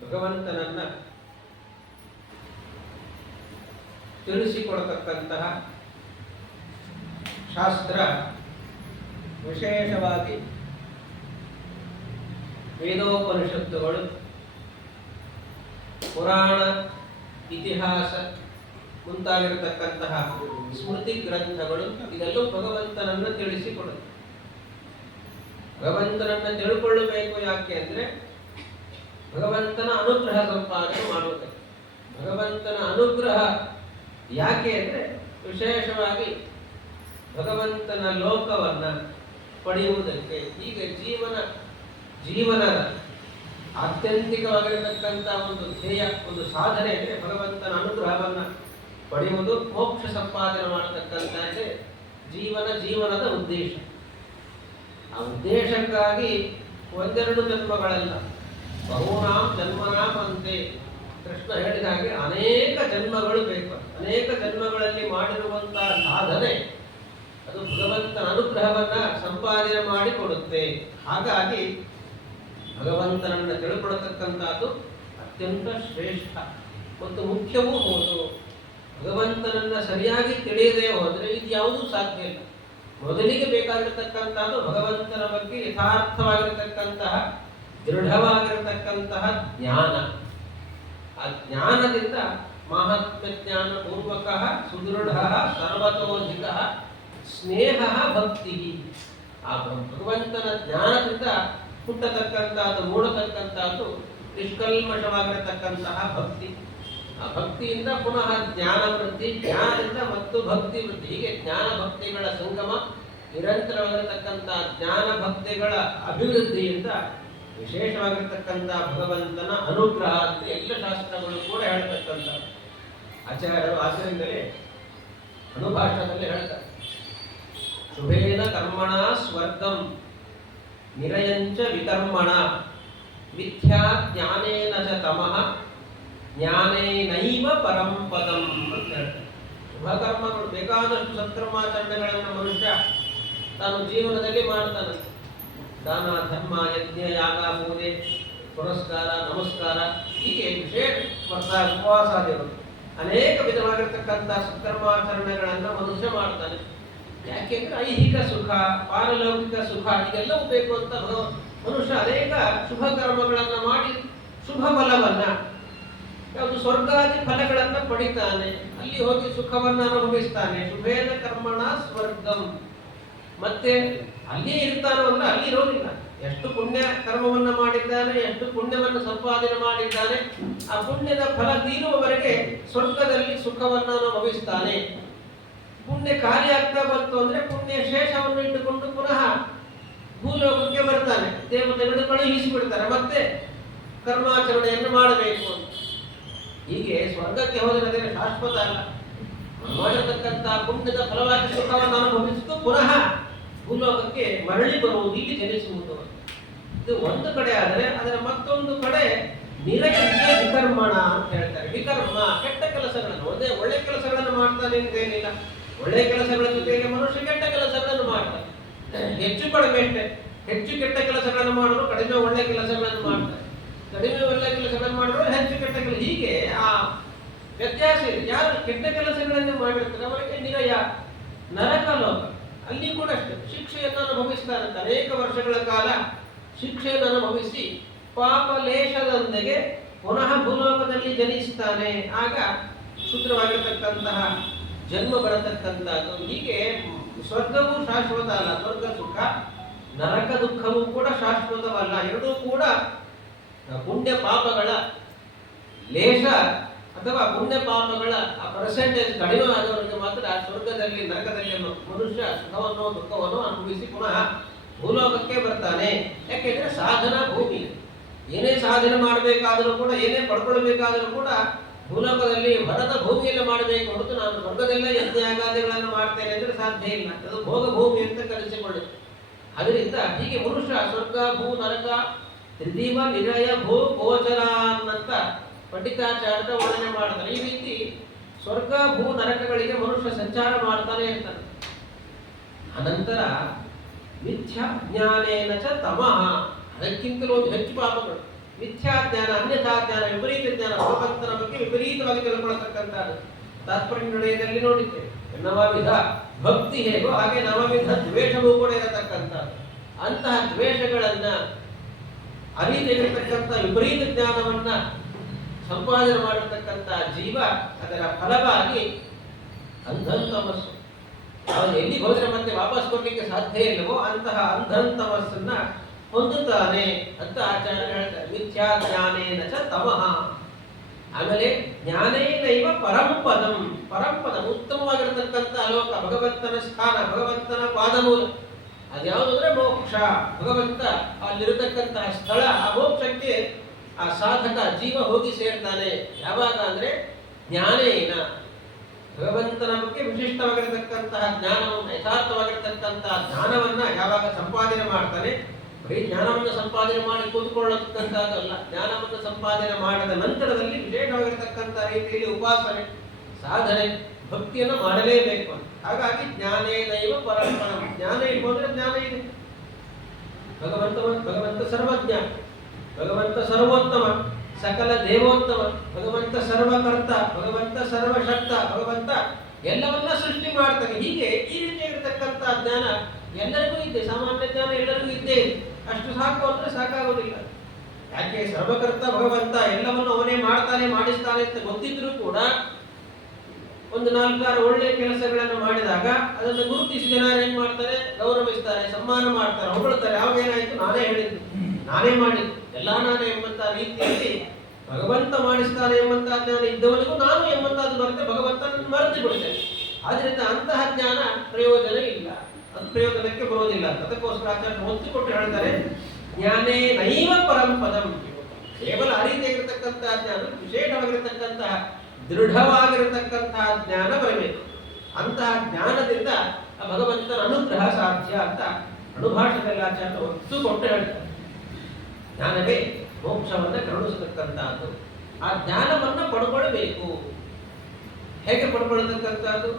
ಭಗವಂತನನ್ನ ತಿಳಿಸಿಕೊಡತಕ್ಕಂತಹ ಶಾಸ್ತ್ರ ವಿಶೇಷವಾಗಿ ವೇದೋಪನಿಷತ್ತುಗಳು, ಪುರಾಣ, ಇತಿಹಾಸ ಮುಂತಾಗಿರತಕ್ಕಂತಹ ಸ್ಮೃತಿ ಗ್ರಂಥಗಳು ಇದೆಲ್ಲೂ ಭಗವಂತನನ್ನು ತಿಳಿಸಿಕೊಡುತ್ತೆ. ಭಗವಂತನನ್ನು ತಿಳ್ಕೊಳ್ಳಬೇಕು. ಯಾಕೆ ಅಂದರೆ ಭಗವಂತನ ಅನುಗ್ರಹ ಸಂಪಾದನೆ ಮಾಡುವುದಕ್ಕೆ. ಭಗವಂತನ ಅನುಗ್ರಹ ಯಾಕೆ ಅಂದರೆ ವಿಶೇಷವಾಗಿ ಭಗವಂತನ ಲೋಕವನ್ನ ಪಡೆಯುವುದಕ್ಕೆ. ಹೀಗೆ ಜೀವನದ ಆತ್ಯಂತಿಕವಾಗಿರತಕ್ಕಂಥ ಒಂದು ಧ್ಯೇಯ, ಒಂದು ಸಾಧನೆ ಅಂದರೆ ಭಗವಂತನ ಅನುಗ್ರಹವನ್ನು ಪಡೆಯುವುದು, ಮೋಕ್ಷ ಸಂಪಾದನೆ ಮಾಡತಕ್ಕಂಥದ್ದೇ ಜೀವನದ ಉದ್ದೇಶ. ಆ ಉದ್ದೇಶಕ್ಕಾಗಿ ಒಂದೆರಡು ಜನ್ಮಗಳಲ್ಲ, ಬಹುನಾಂ ಜನ್ಮನಾಂ ಅಂತೆ ಕೃಷ್ಣ ಹೇಳಿದ ಹಾಗೆ ಅನೇಕ ಜನ್ಮಗಳು ಬೇಕು. ಅನೇಕ ಜನ್ಮಗಳಲ್ಲಿ ಮಾಡಿರುವಂತಹ ಸಾಧನೆ ಅದು ಭಗವಂತನ ಅನುಗ್ರಹವನ್ನ ಸಂಪಾದನೆ ಮಾಡಿಕೊಡುತ್ತೆ. ಹಾಗಾಗಿ ಭಗವಂತನನ್ನು ತಿಳ್ಕೊಡತಕ್ಕಂಥದ್ದು ಅತ್ಯಂತ ಶ್ರೇಷ್ಠ ಮತ್ತು ಮುಖ್ಯವೂ ಹೌದು. ಭಗವಂತನನ್ನ ಸರಿಯಾಗಿ ತಿಳಿಯದೆ ಹೋದರೆ ಇದು ಯಾವುದೂ ಸಾಧ್ಯ ಇಲ್ಲ. ಮೊದಲಿಗೆ ಬೇಕಾಗಿರತಕ್ಕಂಥದ್ದು ಭಗವಂತನ ಬಗ್ಗೆ ಯಥಾರ್ಥವಾಗಿರತಕ್ಕಂತಹ ದೃಢವಾಗಿರತಕ್ಕಂತಹ ಜ್ಞಾನ. ಆ ಜ್ಞಾನದಿಂದ ಮಾಹಾತ್ಮ್ಯ ಜ್ಞಾನ ಪೂರ್ವಕ ಸುದೃಢ ಸರ್ವತೋಧಿಕ ಸ್ನೇಹ ಭಕ್ತಿ. ಆ ಭಗವಂತನ ಜ್ಞಾನದಿಂದ ಹುಟ್ಟತಕ್ಕಂಥದ್ದು, ಮೂಡತಕ್ಕಂಥದ್ದು ನಿಷ್ಕಲ್ಮಷವಾಗಿರತಕ್ಕಂತಹ ಭಕ್ತಿ. ಆ ಭಕ್ತಿಯಿಂದ ಪುನಃ ಜ್ಞಾನ ವೃದ್ಧಿ, ಜ್ಞಾನದಿಂದ ಮತ್ತು ಭಕ್ತಿ ವೃದ್ಧಿ. ಹೀಗೆ ಜ್ಞಾನ ಭಕ್ತಿಗಳ ಸಂಗಮ, ನಿರಂತರವಾಗಿರತಕ್ಕಂತಹ ಜ್ಞಾನ ಭಕ್ತಿಗಳ ಅಭಿವೃದ್ಧಿಯಿಂದ ವಿಶೇಷವಾಗಿರ್ತಕ್ಕಂಥ ಭಗವಂತನ ಅನುಗ್ರಹ ಅಂತ ಎಲ್ಲ ಶಾಸ್ತ್ರಗಳು ಕೂಡ ಹೇಳ್ತಕ್ಕಂಥ ಆಚಾರ್ಯರು ಆಚರಣೆಯಲ್ಲಿ ಅನುಭಾಷಣದಲ್ಲಿ ಹೇಳ್ತಾರೆ. ಶುಭೇನ ಕರ್ಮಣ ಸ್ವರ್ಗಂ ನಿರಯಂಚ ವಿಕರ್ಮಣ ಮಿಥ್ಯಾ ಜ್ಞಾನೇನ ಚ ತಮಃ ಜ್ಞಾನೇನೈವ ಪರಂಪದಂ ಅಂತ ಹೇಳ್ತಾರೆ. ಶುಭ ಕರ್ಮಗಳು, ಬೇಕಾದಷ್ಟು ಸತ್ಕರ್ಮಾಚರಣೆಗಳನ್ನು ಮನುಷ್ಯ ತಾನು ಜೀವನದಲ್ಲಿ ಮಾಡ್ತಾನೆ. ದಾನ, ಧರ್ಮ, ಯಜ್ಞ, ಯಾಗ, ಪೂಜೆ, ಪುರಸ್ಕಾರ, ನಮಸ್ಕಾರ, ಹೀಗೆ ವಿಶೇಷ ಉಪವಾಸಾದಿಗಳು ಅನೇಕ ವಿಧವಾಗಿರ್ತಕ್ಕಂಥ ಸತ್ಕರ್ಮಾಚರಣೆಗಳನ್ನು ಮನುಷ್ಯ ಮಾಡ್ತಾನೆ. ಯಾಕೆಂದ್ರೆ ಐಹಿಕ ಸುಖ, ಪಾರಲೌಕಿಕ ಸುಖ ಇದೆಲ್ಲವೂ ಬೇಕು ಅಂತ ಮನುಷ್ಯ ಅನೇಕ ಶುಭ ಕರ್ಮಗಳನ್ನು ಮಾಡಿ ಶುಭ ಫಲವನ್ನ, ಯಾವುದು ಸ್ವರ್ಗಾದಿ ಫಲಗಳನ್ನು ಪಡಿತಾನೆ. ಅಲ್ಲಿ ಹೋಗಿ ಸುಖವನ್ನು ಅನುಭವಿಸ್ತಾನೆ. ಶುಭೇನ ಕರ್ಮಣ ಸ್ವರ್ಗಂ. ಮತ್ತೆ ಅಲ್ಲಿ ಇರ್ತಾನೋ ಅಂದ್ರೆ ಅಲ್ಲಿ ಇರೋದಿಲ್ಲ. ಎಷ್ಟು ಪುಣ್ಯ ಕರ್ಮವನ್ನು ಮಾಡಿದ್ದಾನೆ, ಎಷ್ಟು ಪುಣ್ಯವನ್ನು ಸಂಪಾದನೆ ಮಾಡಿದ್ದಾನೆ, ಆ ಪುಣ್ಯದ ಫಲ ತೀರುವವರೆಗೆ ಸ್ವರ್ಗದಲ್ಲಿ ಸುಖವನ್ನು ಅನುಭವಿಸ್ತಾನೆ. ಪುಣ್ಯ ಕಾರ್ಯ ಆಗ್ತಾ ಬಂತು ಅಂದ್ರೆ ಪುಣ್ಯ ಶೇಷವನ್ನು ಇಟ್ಟುಕೊಂಡು ಪುನಃ ಭೂಲೋಕಕ್ಕೆ ಬರ್ತಾನೆ. ದೇವತೆಗಳು ಕಳುಹಿಸಿಬಿಡ್ತಾರೆ, ಮತ್ತೆ ಕರ್ಮಾಚರಣೆಯನ್ನು ಮಾಡಬೇಕು ಅಂತ. ಹೀಗೆ ಸ್ವರ್ಗಕ್ಕೆ ಹೋದರೆ ಶಾಶ್ವತ ಅಲ್ಲ. ಮಾಡಿರತಕ್ಕಂಥ ಪುಣ್ಯದ ಫಲವಾಗಿ ಸುಖವನ್ನು ಅನುಭವಿಸಿದ್ದು ಪುನಃ ಭೂಲೋಕಕ್ಕೆ ಮರಳಿ ಬರುವುದು, ಇಲ್ಲಿ ಜನಿಸುವುದು. ಇದು ಒಂದು ಕಡೆ ಆದರೆ, ಅದರ ಮತ್ತೊಂದು ಕಡೆ ನಿರಯಂಚ ವಿಕರ್ಮಣ ಅಂತ ಹೇಳ್ತಾರೆ. ವಿಕರ್ಮ, ಕೆಟ್ಟ ಕೆಲಸಗಳನ್ನು, ಒಳ್ಳೆ ಕೆಲಸಗಳನ್ನು ಮಾಡ್ತಾನೆ ಅಂತೇನಿಲ್ಲ. ಒಳ್ಳೆ ಕೆಲಸಗಳ ಜೊತೆಗೆ ಮನುಷ್ಯ ಕೆಟ್ಟ ಕೆಲಸಗಳನ್ನು ಮಾಡ್ತಾನೆ. ಹೆಚ್ಚು ಕಡಿಮೆ ಅಷ್ಟೇ. ಹೆಚ್ಚು ಕೆಟ್ಟ ಕೆಲಸಗಳನ್ನು ಮಾಡೋರು, ಕಡಿಮೆ ಒಳ್ಳೆ ಕೆಲಸಗಳನ್ನು ಮಾಡ್ತಾರೆ. ಕಡಿಮೆ ಒಳ್ಳೆ ಕೆಲಸಗಳನ್ನು ಮಾಡೋರು, ಹೆಚ್ಚು ಕೆಟ್ಟ ಕೆಲಸ. ಹೀಗೆ ಆ ವ್ಯತ್ಯಾಸ ಇದೆ. ಯಾರು ಕೆಟ್ಟ ಕೆಲಸಗಳನ್ನು ಮಾಡಿರ್ತಾರೆ ಅವರಿಗೆ ನಿರಯ, ನರಕ ಲೋಕ. ಅಲ್ಲಿ ಕೂಡ ಅಷ್ಟೇ ಶಿಕ್ಷೆಯನ್ನು ಅನುಭವಿಸ್ತಾರಂತ. ಅನೇಕ ವರ್ಷಗಳ ಕಾಲ ಶಿಕ್ಷೆಯನ್ನು ಅನುಭವಿಸಿ ಪಾಪ ಲೇಷದೊಂದಿಗೆ ಪುನಃ ಭೂಲೋಕದಲ್ಲಿ ಜನಿಸ್ತಾನೆ. ಆಗ ಶುದ್ಧವಾಗಿರತಕ್ಕಂತಹ ಜನ್ಮ ಬರತಕ್ಕಂಥದ್ದು. ಹೀಗೆ ಸ್ವರ್ಗವೂ ಶಾಶ್ವತ ಅಲ್ಲ. ಸ್ವರ್ಗ ಸುಖ, ನರಕ ದುಃಖವೂ ಕೂಡ ಶಾಶ್ವತವಲ್ಲ. ಎರಡೂ ಕೂಡ ಪುಣ್ಯ ಪಾಪಗಳ ಲೇಷ ಅಥವಾ ಪುಣ್ಯ ಪಾಪಗಳ ಆ ಪರ್ಸೆಂಟೇಜ್ ಕಡಿಮೆ ಆದವರಿಗೆ ಮಾತ್ರ ಆ ಸ್ವರ್ಗದಲ್ಲಿ, ನರಕದಲ್ಲಿ ಮನುಷ್ಯ ಸುಖವನ್ನು ದುಃಖವನ್ನು ಅನುಭವಿಸಿ ಪುನಃ ಭೂಲೋಕಕ್ಕೆ ಬರ್ತಾನೆ. ಯಾಕೆಂದ್ರೆ ಸಾಧನಾ ಭೂಮಿ. ಏನೇ ಸಾಧನೆ ಮಾಡಬೇಕಾದರೂ ಕೂಡ, ಏನೇ ಪಡ್ಕೊಳ್ಬೇಕಾದರೂ ಕೂಡ ಭೂಲೋಕದಲ್ಲಿ ಭರದ ಭೂಮಿಯಲ್ಲಿ ಮಾಡಬೇಕು ಹೊರತು ನಾನು ಸ್ವರ್ಗದೆಲ್ಲ ಯಜ್ಞಾಗಾದಿಗಳನ್ನು ಮಾಡ್ತೇನೆ ಅಂದ್ರೆ ಸಾಧ್ಯ ಇಲ್ಲ. ಅದು ಭೋಗ ಭೂಮಿ ಅಂತ ಕರೆಸಿಕೊಳ್ಳಿ. ಅದರಿಂದ ಹೀಗೆ ಮನುಷ್ಯ ಸ್ವರ್ಗ, ಭೂ, ನರಕ, ತ್ರಿದೀವ, ನಿರಯ, ಭೂ, ಗೋಚರ ಅನ್ನಂತ ಪಂಡಿತಾಚಾರ್ಯರ ವರ್ಣನೆ ಮಾಡ್ತಾರೆ. ಈ ರೀತಿ ಸ್ವರ್ಗ ಭೂ ನರಕಗಳಿಗೆ ಮನುಷ್ಯ ಸಂಚಾರ ಮಾಡ್ತಾನೆ ಇರ್ತಾನೆ. ಅನಂತರ ಮಿಥ್ಯಾಜ್ಞಾನೇನ ಚ ತಮಃ, ಅದಕ್ಕಿಂತಲೂ ಒಂದು ಹೆಚ್ಚು ಪಾಪಗಳು. ಮಿಥ್ಯಾಜ್ಞಾನ, ಅನ್ಯಥಾ ಜ್ಞಾನ, ವಿಪರೀತ ಜ್ಞಾನ, ಭಗವಂತನ ಬಗ್ಗೆ ವಿಪರೀತವಾಗಿ ತಿಳ್ಕೊಳ್ಳತಕ್ಕಂಥದ್ದು. ತಾತ್ಪರ್ಯ ನಿರ್ಣಯದಲ್ಲಿ ನೋಡಿದ್ದೇವೆ. ನವವಿಧ ಭಕ್ತಿ ಹೇಗೋ ಹಾಗೆ ನವವಿಧ ದ್ವೇಷವೂ ಕೂಡ ಇರತಕ್ಕಂಥದ್ದು. ಅಂತಹ ದ್ವೇಷಗಳನ್ನ ಅರಿತಿರತಕ್ಕಂಥ ವಿಪರೀತ ಜ್ಞಾನವನ್ನ ಸಂಪಾದನೆ ಮಾಡಿರ್ತಕ್ಕಂಥ ಜೀವ ಅದರ ಫಲವಾಗಿ ಅಂಧಂತಮಸ್ಸು, ಅವನು ಎಲ್ಲಿ ಹೋದರೆ ಮತ್ತೆ ವಾಪಸ್ ಕೊಡ್ಲಿಕ್ಕೆ ಸಾಧ್ಯ ಇಲ್ಲವೋ ಅಂತಹ ಅಂಧಂತಮಸ್ಸನ್ನ ಹೊಂದುತ್ತಾನೆ ಅಂತ ಆಚಾರ್ಯ ಹೇಳ್ತಾರೆ. ಮಿಥ್ಯಾಜ್ಞಾನೇನ ಚ ತಮಃ. ಆಮೇಲೆ ಜ್ಞಾನೇನೈವ ಪರಂಪದಂ, ಪರಂಪದ ಉತ್ತಮವಾಗಿರತಕ್ಕಂಥ ಲೋಕ, ಭಗವಂತನ ಸ್ಥಾನ, ಭಗವಂತನ ಪಾದಮೂಲ. ಅದ್ಯಾವುದು ಅಂದ್ರೆ ಮೋಕ್ಷ. ಭಗವಂತ ಅಲ್ಲಿರತಕ್ಕಂತಹ ಸ್ಥಳ, ಆ ಮೋಕ್ಷಕ್ಕೆ ಆ ಸಾಧಕ ಜೀವ ಹೋಗಿ ಸೇರ್ತಾನೆ. ಯಾವಾಗ ಅಂದ್ರೆ ಜ್ಞಾನೇನ, ಭಗವಂತನ ಬಗ್ಗೆ ವಿಶಿಷ್ಟವಾಗಿರತಕ್ಕಂತಹ ಜ್ಞಾನವನ್ನು, ಯಥಾರ್ಥವಾಗಿರತಕ್ಕಂತಹ ಜ್ಞಾನವನ್ನ ಯಾವಾಗ ಸಂಪಾದನೆ ಮಾಡ್ತಾನೆ. ಬರೀ ಜ್ಞಾನವನ್ನು ಸಂಪಾದನೆ ಮಾಡಿ ಕೂತ್ಕೊಳ್ಳತಕ್ಕಂಥದ್ದಲ್ಲ, ಜ್ಞಾನವನ್ನು ಸಂಪಾದನೆ ಮಾಡಿದ ನಂತರದಲ್ಲಿ ವಿಶೇಷವಾಗಿರತಕ್ಕಂಥ ರೀತಿಯಲ್ಲಿ ಉಪಾಸನೆ, ಸಾಧನೆ, ಭಕ್ತಿಯನ್ನು ಮಾಡಲೇಬೇಕು. ಹಾಗಾಗಿ ಜ್ಞಾನೇನೈವ ಪರಂಪರಂ. ಜ್ಞಾನ ಇಲ್ವೋ ಅಂದ್ರೆ ಜ್ಞಾನ ಇದೆ. ಭಗವಂತ ಸರ್ವಜ್ಞ, ಭಗವಂತ ಸರ್ವೋತ್ತಮ, ಸಕಲ ದೇವೋತ್ತಮ, ಭಗವಂತ ಸರ್ವಕರ್ತ, ಭಗವಂತ ಸರ್ವಶಕ್ತ, ಭಗವಂತ ಎಲ್ಲವನ್ನ ಸೃಷ್ಟಿ ಮಾಡ್ತಾನೆ. ಹೀಗೆ ಈ ರೀತಿಯಾಗಿರ್ತಕ್ಕಂಥ ಜ್ಞಾನ ಎಲ್ಲರಿಗೂ ಇದೆ, ಸಾಮಾನ್ಯ ಜ್ಞಾನ ಎಲ್ಲರಿಗೂ ಇದ್ದೇ. ಅಷ್ಟು ಸಾಕು ಅಂದ್ರೆ ಸಾಕಾಗೋದಿಲ್ಲ. ಯಾಕೆ? ಸರ್ವಕರ್ತ ಭಗವಂತ, ಎಲ್ಲವನ್ನು ಅವನೇ ಮಾಡ್ತಾನೆ, ಮಾಡಿಸ್ತಾನೆ ಅಂತ ಗೊತ್ತಿದ್ರೂ ಕೂಡ ಒಂದು 4 ಒಳ್ಳೆಯ ಕೆಲಸಗಳನ್ನು ಮಾಡಿದಾಗ ಅದನ್ನು ಗುರುತಿಸಿ ಜನರು ಏನ್ ಮಾಡ್ತಾರೆ? ಗೌರವಿಸ್ತಾರೆ, ಸನ್ಮಾನ ಮಾಡ್ತಾರೆ, ಹೊಗಳ್ತಾರೆ. ಅವಾಗ ಏನಾಯ್ತು? ನಾನೇ ಹೇಳಿದ್ದು, ನಾನೇ ಮಾಡಿದ್ದು, ಎಲ್ಲ ನಾನೇ ಎಂಬಂತ ರೀತಿಯಲ್ಲಿ ಭಗವಂತ ಮಾಡಿಸ್ತಾನೆ ಎಂಬಂತ ಜ್ಞಾನ ಇದ್ದವನಿಗೂ ನಾನು ಎಂಬಂತದ್ದು ಬರುತ್ತೆ, ಭಗವಂತ ಮರೆತು ಬಿಡ್ತೇನೆ. ಆದ್ರಿಂದ ಅಂತಹ ಜ್ಞಾನ ಪ್ರಯೋಜನ ಇಲ್ಲ, ಅದು ಪ್ರಯೋಜನಕ್ಕೆ ಬರೋದಿಲ್ಲ. ಅದಕ್ಕೋಸ್ಕರ ಆಚಾರ್ಯ ಒತ್ತು ಕೊಟ್ಟು ಹೇಳ್ತಾರೆ, ಜ್ಞಾನೇ ನೈವ ಪರಂಪದಂ. ಕೇವಲ ಆ ರೀತಿಯಾಗಿರ್ತಕ್ಕಂತಹ ಜ್ಞಾನ, ವಿಶೇಷವಾಗಿರತಕ್ಕಂತಹ ದೃಢವಾಗಿರತಕ್ಕಂತಹ ಜ್ಞಾನ ಬರಬೇಕು. ಅಂತಹ ಜ್ಞಾನದಿಂದ ಭಗವಂತನ ಅನುಗ್ರಹ ಸಾಧ್ಯ ಅಂತ ಅನುಭಾಷದಲ್ಲಿ ಆಚಾರ್ಯ ಒತ್ತು ಕೊಟ್ಟು ಹೇಳ್ತಾರೆ. ಜ್ಞಾನವೇ ಮೋಕ್ಷವನ್ನ ಕರುಣಿಸತಕ್ಕಂತಹದ್ದು. ಆ ಜ್ಞಾನವನ್ನ ಪಡ್ಕೊಳ್ಬೇಕು. ಹೇಗೆ ಪಡ್ಕೊಳ್ತಕ್ಕಂಥದ್ದು?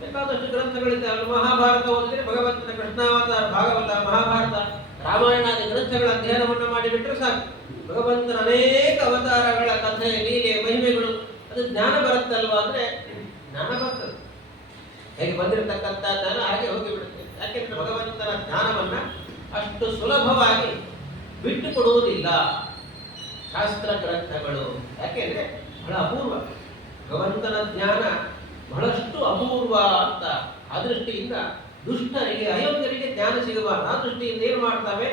ಬೇಕಾದಷ್ಟು ಗ್ರಂಥಗಳಿದ್ದಾವೆ. ಮಹಾಭಾರತ ಓದಿದ್ರೆ ಭಗವಂತನ ಕೃಷ್ಣಾವತಾರ, ಭಾಗವತ, ಮಹಾಭಾರತ, ರಾಮಾಯಣಾದಿ ಗ್ರಂಥಗಳ ಅಧ್ಯಯನವನ್ನು ಮಾಡಿಬಿಟ್ರೆ ಸಾಕು. ಭಗವಂತನ ಅನೇಕ ಅವತಾರಗಳ ಕಥೆ, ಲೀಲೆ, ಮಹಿಮೆಗಳು, ಅದು ಜ್ಞಾನ ಬರುತ್ತಲ್ವಾ ಅಂದ್ರೆ ಜ್ಞಾನ ಬರ್ತದೆ. ಹೇಗೆ ಬಂದಿರತಕ್ಕಂಥ ಜ್ಞಾನ ಹಾಗೆ ಹೋಗಿಬಿಡುತ್ತೆ. ಯಾಕೆಂದ್ರೆ ಭಗವಂತನ ಜ್ಞಾನವನ್ನ ಅಷ್ಟು ಸುಲಭವಾಗಿ ಬಿಟ್ಟು ಕೊಡುವುದಿಲ್ಲ ಶಾಸ್ತ್ರ ಗ್ರಂಥಗಳು. ಯಾಕೆಂದ್ರೆ ಬಹಳ ಅಪೂರ್ವ, ಭಗವಂತನ ಜ್ಞಾನ ಬಹಳಷ್ಟು ಅಪೂರ್ವ ಅಂತ. ಆ ದೃಷ್ಟಿಯಿಂದ ದುಷ್ಟರಿಗೆ, ಅಯೋಗ್ಯರಿಗೆ ಜ್ಞಾನ ಸಿಗಬಾರದು. ಆ ದೃಷ್ಟಿಯಿಂದ ಏನು ಮಾಡ್ತಾವೆ?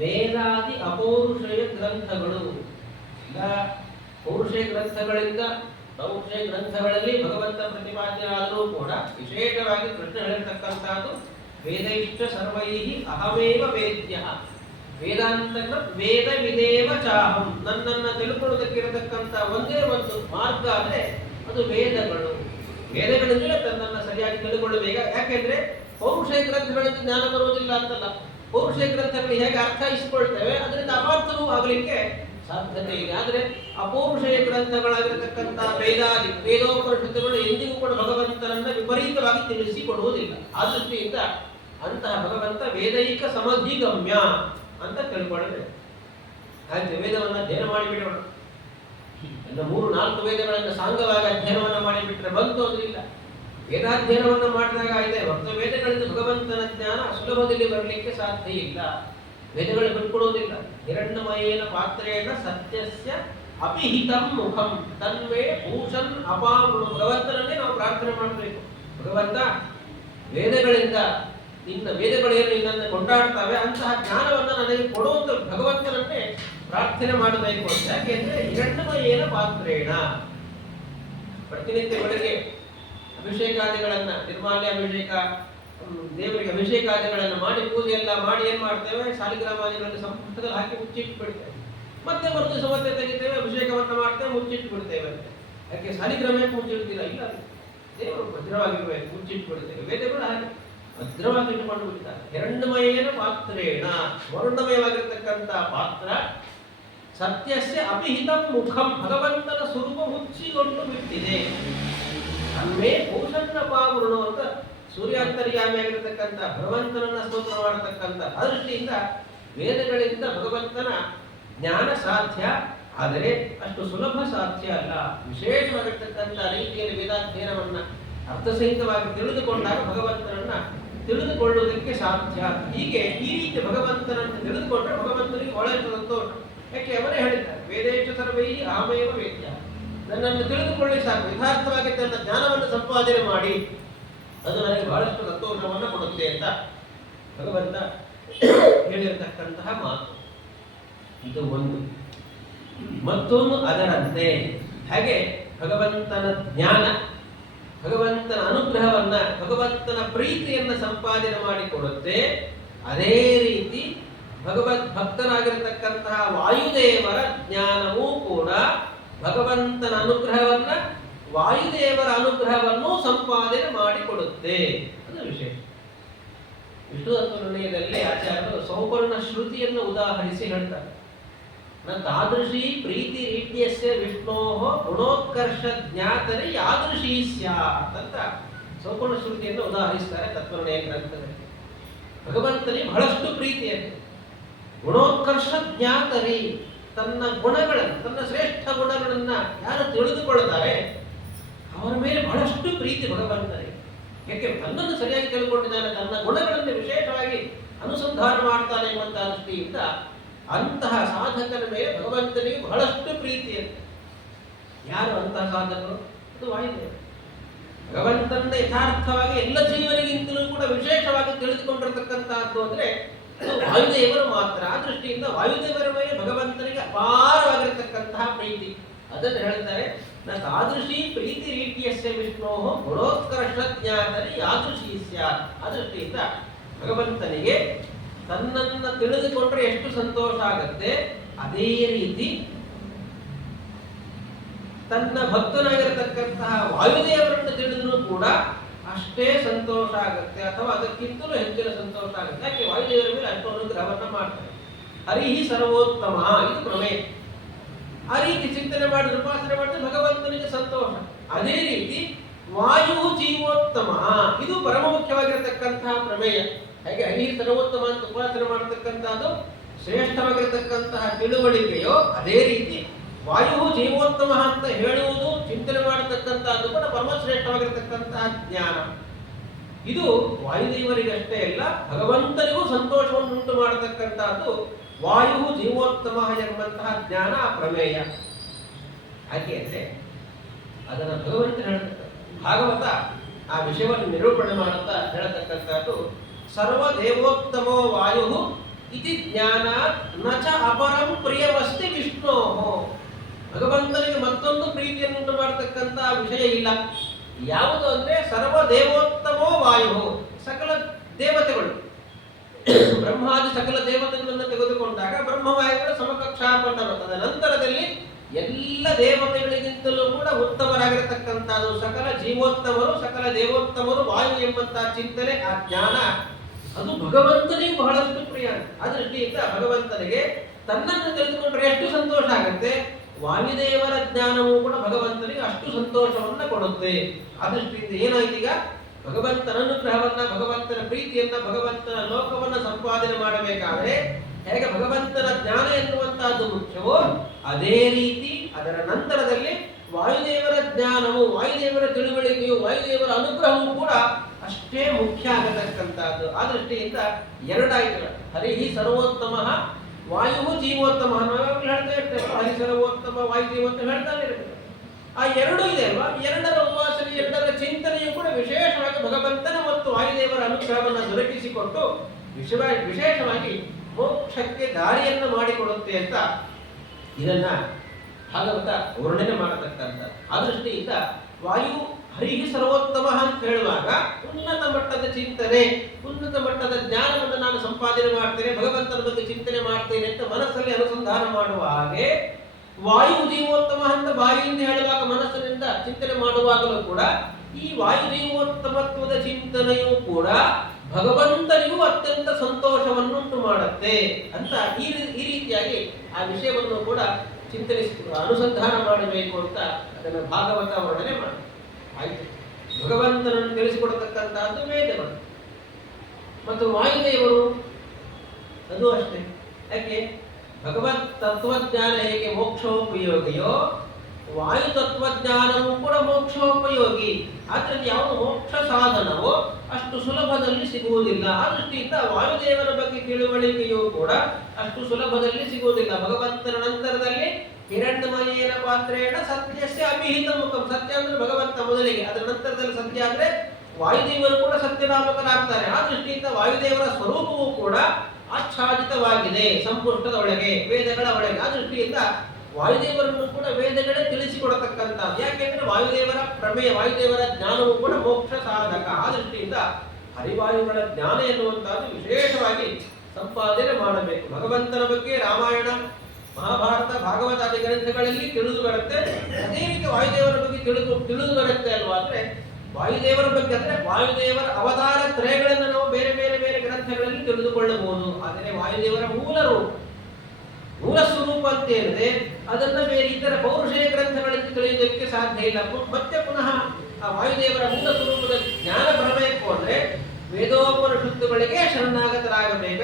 ವೇದಾದಿ ಅಪೌರುಷೇಯ ಗ್ರಂಥಗಳು. ಪೌರುಷೇಯ ಗ್ರಂಥಗಳಿಂದ, ಪೌರುಷೇಯ ಗ್ರಂಥಗಳಲ್ಲಿ ಭಗವಂತ ಪ್ರತಿಪಾದ್ಯರಾದರೂ ಕೂಡ ವಿಶೇಷವಾಗಿ ಕೃಷ್ಣ ಹೇಳಿರ್ತಕ್ಕಂಥದ್ದು ವೇದೈಶ್ಚ ಸರ್ವೈಹಿ ಅಹಮೇವ ವೇದ್ಯ. ವೇದಾಂತಗಳ ವೇದ ವಿದೇವ ಚಾಹಂ. ನನ್ನನ್ನು ತಿಳ್ಕೊಳ್ಳೋದಕ್ಕಿರತಕ್ಕಂಥ ಒಂದೇ ಒಂದು ಮಾರ್ಗ ಅಂದ್ರೆ ಅದು ವೇದಗಳು. ವೇದಗಳಿಂದಲೇ ತನ್ನನ್ನು ಸರಿಯಾಗಿ ತಿಳ್ಕೊಳ್ಳಬೇಕು. ಯಾಕೆಂದ್ರೆ ಪೌರುಷೇಯ ಗ್ರಂಥಗಳಿಗೆ ಜ್ಞಾನ ಬರುವುದಿಲ್ಲ ಅಂತಲ್ಲ, ಪೌರುಷೇಯ ಗ್ರಂಥಗಳು ಹೇಗೆ ಅರ್ಥೈಸಿಕೊಳ್ತೇವೆ ಅದರಿಂದ ಅಪಾರ್ಥವೂ ಆಗಲಿಕ್ಕೆ ಸಾಧ್ಯತೆ ಇದೆ. ಆದರೆ ಅಪೌರುಷೇಯ ಗ್ರಂಥಗಳಾಗಿರತಕ್ಕಂಥ ವೇದೋಪನಿಷತ್ತುಗಳು ಎಂದಿಗೂ ಕೂಡ ಭಗವಂತನನ್ನ ವಿಪರೀತವಾಗಿ ತಿಳಿಸಿಕೊಡುವುದಿಲ್ಲ. ಆ ದೃಷ್ಟಿಯಿಂದ ಅಂತಹ ಭಗವಂತ ವೇದೈಕ ಸಮಧಿಗಮ್ಯ ಅಂತ ತಿಳ್ಕೊಳ್ಳಬೇಕು. ಹಾಗೆ ವೇದವನ್ನು ಅಧ್ಯಯನ ಮಾಡಿಬಿಡೋಣ. ಇನ್ನು 3-4 ವೇದಗಳನ್ನು ಸಾಂಗವಾಗಿ ಅಧ್ಯಯನವನ್ನು ಮಾಡಿಬಿಟ್ರೆ ಬಂತು ಅಂದ್ರಿಲ್ಲ. ವೇದಾಧ್ಯಯನವನ್ನು ಮಾಡಿದಾಗ ಇದೆ ಹೊರತು ವೇದಗಳಿಂದ ಭಗವಂತನ ಜ್ಞಾನ ಸುಲಭದಲ್ಲಿ ಬರಲಿಕ್ಕೆ ಸಾಧ್ಯ ಇಲ್ಲ. ವೇದಗಳು ಬಿಟ್ಕೊಡುವುದಿಲ್ಲ. ಹಿರಣ್ಯಮಯೇನ ಪಾತ್ರೇಣ ಸತ್ಯಸ್ಯ ಅಪಿಹಿತಂ ಮುಖಂ ತನ್ಮೇ ಭೂಷನ್ ಅಪಾವೃಣು. ಭಗವಂತನನ್ನೇ ನಾವು ಪ್ರಾರ್ಥನೆ ಮಾಡಬೇಕು. ಭಗವಂತ, ವೇದಗಳಿಂದ ವೇದಗಳೇನು ನಿನ್ನನ್ನು ಕೊಂಡಾಡ್ತವೆ ಅಂತಹ ಜ್ಞಾನವನ್ನು ನನಗೆ ಕೊಡುವಂತ ಭಗವಂತನನ್ನೇ ಪ್ರಾರ್ಥನೆ ಮಾಡಬೇಕು ಅಂತ. ಯಾಕೆಂದ್ರೆ ಹಿರಣ್ಯಮಯೇನ ಪಾತ್ರೇಣ ಪ್ರತಿನಿತ್ಯ ಬೆಳಗ್ಗೆ ಅಭಿಷೇಕಾದಿಗಳನ್ನ, ನಿರ್ಮಾಲ್ಯಾಭಿಷೇಕ, ದೇವರಿಗೆ ಅಭಿಷೇಕಾದಿಗಳನ್ನು ಮಾಡಿ ಪೂಜೆ ಎಲ್ಲ ಮಾಡಿ ಏನ್ ಮಾಡ್ತೇವೆ? ಶಾಲಿಗ್ರಾಮಾದಿಗಳನ್ನು ಸಂಪುಟದಲ್ಲಿ ಹಾಕಿ ಮುಚ್ಚಿಟ್ಟು ಬಿಡ್ತೇವೆ. ಮತ್ತೆ ಮರುದಿವಸ ಮತ್ತೆ ತೆಗಿತೇವೆ, ಅಭಿಷೇಕವನ್ನು ಮಾಡ್ತೇವೆ, ಮುಚ್ಚಿಟ್ಟು ಬಿಡ್ತೇವೆ ಅಂತ. ಯಾಕೆ ಶಾಲಿಗ್ರಾಮ ಮುಚ್ಚಿಡ್ತೀರ? ಇಲ್ಲ, ದೇವರು ಭದ್ರವಾಗಿರ್ಬೇಕು, ಮುಚ್ಚಿಟ್ಟು ಬಿಡ್ತೇವೆ. ವೇದಗಳು ಹಾಗೆ ಭದ್ರವಾಗಿ ಇಟ್ಟುಕೊಂಡು ಬಿಡ್ತಾರೆ. ಹಿರಣ್ಯಮಯೇನ ಪಾತ್ರೇಣ, ವರ್ಣಮಯವಾಗಿರ್ತಕ್ಕಂಥ ಪಾತ್ರ. ಸತ್ಯಸ್ಯ ಅಪಿಹಿತಂ ಮುಖಂ, ಭಗವಂತನ ಸ್ವರೂಪ ಮುಚ್ಚಿಕೊಂಡು ಬಿಟ್ಟಿದೆ. ತನ್ಮೇ ಭೂಷಣ ಪಾವೃಣು ಅಂತ ಸೂರ್ಯಾಂತರ್ಯಾಮಿಯಾಗಿರತಕ್ಕಂಥ ಭಗವಂತನನ್ನ ಸ್ತೋತ್ರ ಮಾಡತಕ್ಕಂಥ ಆ ದೃಷ್ಟಿಯಿಂದ ವೇದಗಳಿಂದ ಭಗವಂತನ ಜ್ಞಾನ ಸಾಧ್ಯ. ಆದರೆ ಅಷ್ಟು ಸುಲಭ ಸಾಧ್ಯ ಅಲ್ಲ. ವಿಶೇಷವಾಗಿರ್ತಕ್ಕಂಥ ರೀತಿಯಲ್ಲಿ ವೇದಾಧ್ಯಯನವನ್ನ ಅರ್ಥಸಹಿತವಾಗಿ ತಿಳಿದುಕೊಂಡಾಗ ಭಗವಂತನನ್ನ ತಿಳಿದುಕೊಳ್ಳುವುದಕ್ಕೆ ಸಾಧ್ಯ. ಹೀಗೆ ಈ ರೀತಿ ಭಗವಂತನನ್ನು ತಿಳಿದುಕೊಂಡ್ರೆ ಭಗವಂತನಿಗೆ ಒಳ್ಳೆಯ ಸಂತೋಷ. ಯಾಕೆ ಅವರೇ ಹೇಳಿದ್ದಾರೆ, ವೇದೇಶ ಸರ್ವೈ ಅಹಮೇವ ವೇದ್ಯ, ನನ್ನನ್ನು ತಿಳಿದುಕೊಳ್ಳಿ ಸಾಕು, ಯಥಾರ್ಥವಾಗಿ ತನ್ನ ಜ್ಞಾನವನ್ನು ಸಂಪಾದನೆ ಮಾಡಿ, ಅದು ನನಗೆ ಬಹಳಷ್ಟು ಸಂತೋಷವನ್ನು ಕೊಡುತ್ತೆ ಅಂತ ಭಗವಂತ ಹೇಳಿರತಕ್ಕಂತಹ ಮಾತು. ಇದು ಒಂದು. ಮತ್ತೊಂದು ಅದರಂತೆ ಹಾಗೆ ಭಗವಂತನ ಜ್ಞಾನ, ಭಗವಂತನ ಅನುಗ್ರಹವನ್ನ, ಭಗವಂತನ ಪ್ರೀತಿಯನ್ನ ಸಂಪಾದನೆ ಮಾಡಿಕೊಡುತ್ತೆ. ಅದೇ ರೀತಿ ಭಗವದ್ ಭಕ್ತನಾಗಿರತಕ್ಕಂತಹ ವಾಯುದೇವರ ಜ್ಞಾನವೂ ಕೂಡ ಭಗವಂತನ ಅನುಗ್ರಹವನ್ನ, ವಾಯುದೇವರ ಅನುಗ್ರಹವನ್ನು ಸಂಪಾದನೆ ಮಾಡಿಕೊಡುತ್ತೆ. ಅದು ವಿಶೇಷ. ವಿಷ್ಣು ತತ್ವ ನಿರ್ಣಯದಲ್ಲಿ ಆಚಾರ್ಯರು ಸೌಪರ್ಣ ಶ್ರುತಿಯನ್ನು ಉದಾಹರಿಸಿ ಹೇಳ್ತಾರೆ. ನ ತಾದೃಶಿ ಪ್ರೀತಿ ರೀತ್ಯಸ್ಯ ವಿಷ್ಣೋಃ ಗುಣೋತ್ಕರ್ಷ ಜ್ಞಾತರೆ ಯಾದೃಶೀ ಸ್ಯಾತ್ ಅಂತ ಸೌಪರ್ಣ ಶ್ರುತಿಯನ್ನು ಉದಾಹರಿಸ್ತಾರೆ ತತ್ವನಿರ್ಣಯ ಗ್ರಂಥದಲ್ಲಿ. ಭಗವಂತನಿಗೆ ಬಹಳಷ್ಟು ಪ್ರೀತಿಯನ್ನು, ಗುಣೋತ್ಕರ್ಷ ಜ್ಞಾತರಿ, ತನ್ನ ಗುಣಗಳನ್ನು, ತನ್ನ ಶ್ರೇಷ್ಠ ಗುಣಗಳನ್ನ ಯಾರು ತಿಳಿದುಕೊಳ್ಳುತ್ತಾರೆ ಅವರ ಮೇಲೆ ಬಹಳಷ್ಟು ಪ್ರೀತಿ ಭಗವಂತನಿಗೆ. ಯಾಕೆ ತನ್ನನ್ನು ಸರಿಯಾಗಿ ತಿಳ್ಕೊಂಡಿದ್ದಾನೆ, ತನ್ನ ಗುಣಗಳನ್ನು ವಿಶೇಷವಾಗಿ ಅನುಸಂಧಾನ ಮಾಡ್ತಾನೆ ಎಂಬಂತಹ ದೃಷ್ಟಿಯಿಂದ ಅಂತಹ ಸಾಧಕನ ಮೇಲೆ ಭಗವಂತನಿಗೆ ಬಹಳಷ್ಟು ಪ್ರೀತಿಯಂತೆ. ಯಾರು ಅಂತಹ ಸಾಧಕರು? ಅದು ವಾಯುದೇವ. ಭಗವಂತನ ಯಥಾರ್ಥವಾಗಿ ಎಲ್ಲ ಜೀವನಿಗಿಂತಲೂ ಕೂಡ ವಿಶೇಷವಾಗಿ ತಿಳಿದುಕೊಂಡಿರತಕ್ಕಂತಹದ್ದು ಅಂದ್ರೆ ಅದು ವಾಯುದೇವರು ಮಾತ್ರ. ಆ ದೃಷ್ಟಿಯಿಂದ ವಾಯುದೇವರ ಮೇಲೆ ಭಗವಂತನಿಗೆ ಅಪಾರವಾಗಿರತಕ್ಕಂತಹ ಪ್ರೀತಿ. ಅದನ್ನು ಹೇಳ್ತಾರೆ, ನ ತಾದೃಶಿ ಪ್ರೀತಿ ರೀತಿಯಸ್ಯ ವಿಷ್ಣೋಃ ಗುಣೋತ್ಕರ್ಷ ಜ್ಞಾತರೆ ಯಾದೃಶೀ ಸ್ಯಾತ್. ಆ ದೃಷ್ಟಿಯಿಂದ ಭಗವಂತನಿಗೆ ತನ್ನನ್ನು ತಿಳಿದುಕೊಂಡ್ರೆ ಎಷ್ಟು ಸಂತೋಷ ಆಗತ್ತೆ, ಅದೇ ರೀತಿ ತನ್ನ ಭಕ್ತನಾಗಿರತಕ್ಕಂತಹ ವಾಯುದೇವರನ್ನು ತಿಳಿದ್ರು ಕೂಡ ಅಷ್ಟೇ ಸಂತೋಷ ಆಗುತ್ತೆ, ಅಥವಾ ಅದಕ್ಕಿಂತಲೂ ಹೆಚ್ಚಿನ ಸಂತೋಷ ಆಗುತ್ತೆ. ಯಾಕೆ ವಾಯುದೇವರ ಮೇಲೆ ಅಷ್ಟು ಅನುಗ್ರಹವನ್ನ ಮಾಡ್ತಾರೆ. ಹರಿಹಿ ಸರ್ವೋತ್ತಮ, ಇದು ಪ್ರಮೇಯ. ಆ ರೀತಿ ಚಿಂತನೆ ಮಾಡಿದ್ರೆ, ಉಪಾಸನೆ ಮಾಡಿದ್ರೆ ಭಗವಂತನಿಗೆ ಸಂತೋಷ. ಅದೇ ರೀತಿ ವಾಯು ಜೀವೋತ್ತಮ, ಇದು ಪರಮ ಮುಖ್ಯವಾಗಿರತಕ್ಕಂತಹ ಪ್ರಮೇಯ. ಹಾಗೆ ಹರಿಹಿ ಸರ್ವೋತ್ತಮ ಅಂತ ಉಪಾಸನೆ ಮಾಡತಕ್ಕಂಥದ್ದು ಶ್ರೇಷ್ಠವಾಗಿರತಕ್ಕಂತಹ ತಿಳುವಳಿಕೆಯೋ, ಅದೇ ರೀತಿ ವಾಯು ಜೀವೋತ್ತಮ ಅಂತ ಹೇಳುವುದು, ಚಿಂತನೆ ಮಾಡತಕ್ಕಂಥದ್ದು ಕೂಡ ಪರಮಶ್ರೇಷ್ಠವಾಗಿರತಕ್ಕಂತಹ ಜ್ಞಾನ. ಇದು ವಾಯುದೇವರಿಗಷ್ಟೇ ಅಲ್ಲ, ಭಗವಂತನಿಗೂ ಸಂತೋಷವನ್ನು ಉಂಟು ಮಾಡತಕ್ಕಂಥದ್ದು ವಾಯು ಜೀವೋತ್ತಮ ಎಂಬಂತಹ ಜ್ಞಾನ ಪ್ರಮೇಯ. ಹಾಗೆ ಅಂದ್ರೆ ಅದನ್ನ ಭಗವಂತ ಹೇಳ್ತಕ್ಕ ಭಾಗವತ ಆ ವಿಷಯವನ್ನು ನಿರೂಪಣೆ ಮಾಡುತ್ತಾ ಹೇಳತಕ್ಕಂಥದ್ದು, ಸರ್ವ ದೇವೋತ್ತಮೋ ವಾಯು ಇತಿ ಜ್ಞಾನ ನಚ ಅಪರಂ ಪ್ರಿಯವಸ್ತಿ ವಿಷ್ಣೋ. ಭಗವಂತನಿಗೆ ಮತ್ತೊಂದು ಪ್ರೀತಿಯನ್ನುಂಟು ಮಾಡತಕ್ಕಂತ ವಿಷಯ ಇಲ್ಲ. ಯಾವುದು ಅಂದ್ರೆ ಸರ್ವ ದೇವೋತ್ತಮೋ ವಾಯು, ಸಕಲ ದೇವತೆಗಳು, ಬ್ರಹ್ಮಾದಿ ಸಕಲ ದೇವತೆಗಳನ್ನು ತೆಗೆದುಕೊಂಡಾಗ ಬ್ರಹ್ಮವಾಯುಗಳು ಸಮಕಕ್ಷಾಪನ್ನರು. ತದನಂತರದಲ್ಲಿ ಎಲ್ಲ ದೇವತೆಗಳಿಗಿಂತಲೂ ಕೂಡ ಉತ್ತಮರಾಗಿರತಕ್ಕಂಥದ್ದು ಸಕಲ ಜೀವೋತ್ತಮರು, ಸಕಲ ದೇವೋತ್ತಮರು ವಾಯು ಎಂಬಂತಹ ಚಿಂತನೆ, ಆ ಜ್ಞಾನ, ಅದು ಭಗವಂತನಿಗೆ ಬಹಳಷ್ಟು ಪ್ರಿಯ. ಆ ದೃಷ್ಟಿಯಿಂದ ಭಗವಂತನಿಗೆ ತನ್ನನ್ನು ತಿಳಿದುಕೊಂಡ್ರೆ ಎಷ್ಟು ಸಂತೋಷ ಆಗುತ್ತೆ, ವಾಯುದೇವರ ಜ್ಞಾನವೂ ಕೂಡ ಭಗವಂತನಿಗೆ ಅಷ್ಟು ಸಂತೋಷವನ್ನ ಕೊಡುತ್ತೆ. ಆ ದೃಷ್ಟಿಯಿಂದ ಏನಾಯ್ತು, ಈಗ ಭಗವಂತನ ಅನುಗ್ರಹವನ್ನ, ಭಗವಂತನ ಪ್ರೀತಿಯನ್ನ, ಭಗವಂತನ ಲೋಕವನ್ನ ಸಂಪಾದನೆ ಮಾಡಬೇಕಾದ್ರೆ ಹೇಗೆ ಭಗವಂತನ ಜ್ಞಾನ ಎನ್ನುವಂತಹದ್ದು ಮುಖ್ಯವೋ, ಅದೇ ರೀತಿ ಅದರ ನಂತರದಲ್ಲಿ ವಾಯುದೇವರ ಜ್ಞಾನವು, ವಾಯುದೇವರ ತಿಳುವಳಿಕೆಯು, ವಾಯುದೇವರ ಅನುಗ್ರಹವೂ ಕೂಡ ಅಷ್ಟೇ ಮುಖ್ಯ ಆಗತಕ್ಕಂಥದ್ದು. ಆ ದೃಷ್ಟಿಯಿಂದ ಎರಡಾಯ್ತು. ಹರಿಹಿ ಸರ್ವೋತ್ತಮ ವಾಯು ಜೀವೋತ್ತಮ ನಾವಾಗಲೂ ಹೇಳ್ತಾ ಇರ್ತೇವೆ. ಹರಿ ಸರ್ವೋತ್ತಮ ವಾಯು ಜೀವೋತ್ತಮ ಹೇಳ್ತಾನೆ ಇರ್ತೇವೆ. ಆ ಎರಡು ಇದೆ ಅಲ್ವಾ, ಎರಡರ ಉಪಾಸನೆ, ಎರಡರ ಚಿಂತನೆಯು ಕೂಡ ವಿಶೇಷವಾಗಿ ಭಗವಂತನ ಮತ್ತು ವಾಯುದೇವರ ಅನುಗ್ರಹವನ್ನು ದೊರಕಿಸಿಕೊಟ್ಟು ವಿಶೇಷವಾಗಿ ಮೋಕ್ಷಕ್ಕೆ ದಾರಿಯನ್ನು ಮಾಡಿಕೊಡುತ್ತೆ ಅಂತ ಇದನ್ನ ಭಾಗವತ ವರ್ಣನೆ ಮಾಡತಕ್ಕಂಥ. ಆ ದೃಷ್ಟಿಯಿಂದ ವಾಯು ಹರಿಹಿ ಸರ್ವೋತ್ತಮ ಅಂತ ಹೇಳುವಾಗ ಉನ್ನತ ಮಟ್ಟದ ಚಿಂತನೆ, ಉನ್ನತ ಮಟ್ಟದ ಜ್ಞಾನವನ್ನು ನಾನು ಸಂಪಾದನೆ ಮಾಡ್ತೇನೆ, ಭಗವಂತನ ಬಗ್ಗೆ ಚಿಂತನೆ ಮಾಡ್ತೇನೆ ಅಂತ ಮನಸ್ಸಲ್ಲಿ ಅನುಸಂಧಾನ ಮಾಡುವ ಹಾಗೆ, ವಾಯು ಜೀವೋತ್ತಮ ಅಂತ ಬಾಯಿಯಿಂದ ಹೇಳುವಾಗ ಮನಸ್ಸಿನಿಂದ ಚಿಂತನೆ ಮಾಡುವಾಗಲೂ ಕೂಡ ಈ ವಾಯು ಜೀವೋತ್ತಮತ್ವದ ಚಿಂತನೆಯೂ ಕೂಡ ಭಗವಂತನಿಗೂ ಅತ್ಯಂತ ಸಂತೋಷವನ್ನುಂಟು ಮಾಡುತ್ತೆ ಅಂತ ಈ ರೀತಿಯಾಗಿ ಆ ವಿಷಯವನ್ನು ಕೂಡ ಚಿಂತನೆ ಅನುಸಂಧಾನ ಮಾಡಬೇಕು ಅಂತ ಅದನ್ನು ಭಾಗವತ ವರ್ಣನೆ ಮಾಡಿ ಆಯ್ತು. ಭಗವಂತನನ್ನು ತಿಳಿಸಿಕೊಡತಕ್ಕಂತಹದ್ದು ವೇದಗಳು. ಮತ್ತು ವಾಯುದೇವರು ಅದು ಅಷ್ಟೇ. ಯಾಕೆ ಭಗವತ್ ತತ್ವಜ್ಞಾನ ಹೇಗೆ ಮೋಕ್ಷೋಪಯೋಗಿಯೋ ವಾಯು ತತ್ವಜ್ಞಾನವೂ ಕೂಡ ಮೋಕ್ಷೋಪಯೋಗಿ. ಆದ್ರಿಂದ ಯಾವ ಮೋಕ್ಷ ಸಾಧನವೋ ಅಷ್ಟು ಸುಲಭದಲ್ಲಿ ಸಿಗುವುದಿಲ್ಲ. ಆ ದೃಷ್ಟಿಯಿಂದ ವಾಯುದೇವರ ಬಗ್ಗೆ ತಿಳುವಳಿಕೆಯೂ ಕೂಡ ಅಷ್ಟು ಸುಲಭದಲ್ಲಿ ಸಿಗುವುದಿಲ್ಲ. ಭಗವಂತನ ನಂತರದಲ್ಲಿ ಹಿರಣ್ಯಮಯೇನ ಪಾತ್ರೇಣ ಸತ್ಯಸ್ಯ ಅಭಿಹಿತ ಮುಖಂ. ಸತ್ಯ ಅಂದ್ರೆ ಭಗವಂತ ಮೊದಲಿಗೆ, ಅದರ ನಂತರದಲ್ಲಿ ಸತ್ಯ ಅಂದ್ರೆ ವಾಯುದೇವರು ಕೂಡ ಸತ್ಯನಾಮಕರಾಗ್ತಾರೆ. ಆ ದೃಷ್ಟಿಯಿಂದ ವಾಯುದೇವರ ಸ್ವರೂಪವೂ ಕೂಡ ಆಚ್ಛಾದಿತವಾಗಿದೆ ಸಂಪುಷ್ಟದ ಒಳಗೆ, ವೇದಗಳ ಒಳಗೆ. ಆ ದೃಷ್ಟಿಯಿಂದ ವಾಯುದೇವರನ್ನು ಕೂಡ ವೇದಗಳೇ ತಿಳಿಸಿಕೊಡತಕ್ಕಂಥದ್ದು. ಯಾಕೆಂದ್ರೆ ವಾಯುದೇವರ ಪ್ರಮೇಯ, ವಾಯುದೇವರ ಜ್ಞಾನವೂ ಕೂಡ ಮೋಕ್ಷ ಸಾಧಕ. ಆ ದೃಷ್ಟಿಯಿಂದ ಹರಿವಾಯುಗಳ ಜ್ಞಾನ ಎನ್ನುವಂತಹದ್ದು ವಿಶೇಷವಾಗಿ ಸಂಪಾದನೆ ಮಾಡಬೇಕು. ಭಗವಂತನ ಬಗ್ಗೆ ರಾಮಾಯಣ, ಮಹಾಭಾರತ, ಭಾಗವತಾದಿ ಗ್ರಂಥಗಳಲ್ಲಿ ತಿಳಿದು ಬರುತ್ತೆ. ಅದೇ ರೀತಿ ವಾಯುದೇವರ ಬಗ್ಗೆ ತಿಳಿದು ಬರುತ್ತೆ ಅಲ್ವಾ. ಅಂದ್ರೆ ವಾಯುದೇವರ ಬಗ್ಗೆ ಅಂದ್ರೆ ವಾಯುದೇವರ ಅವತಾರ ತ್ರಯಗಳನ್ನು ನಾವು ಬೇರೆ ಬೇರೆ ಬೇರೆ ಗ್ರಂಥಗಳಲ್ಲಿ ತಿಳಿದುಕೊಳ್ಳಬಹುದು. ಆದರೆ ವಾಯುದೇವರ ಮೂಲ ಸ್ವರೂಪ ಅಂತ ಏನಿದೆ ಅದನ್ನ ಬೇರೆ ಇತರ ಪೌರುಷೇಯ ಗ್ರಂಥಗಳಲ್ಲಿ ತಿಳಿಯುವುದಕ್ಕೆ ಸಾಧ್ಯ ಇಲ್ಲ. ಮತ್ತೆ ಪುನಃ ಆ ವಾಯುದೇವರ ಮೂಲ ಸ್ವರೂಪದ ಜ್ಞಾನ ಬರಬೇಕು ಅಂದ್ರೆ ವೇದೋಪನಿಷತ್ತುಗಳಿಗೆ ಶರಣಾಗತರಾಗಬೇಕು.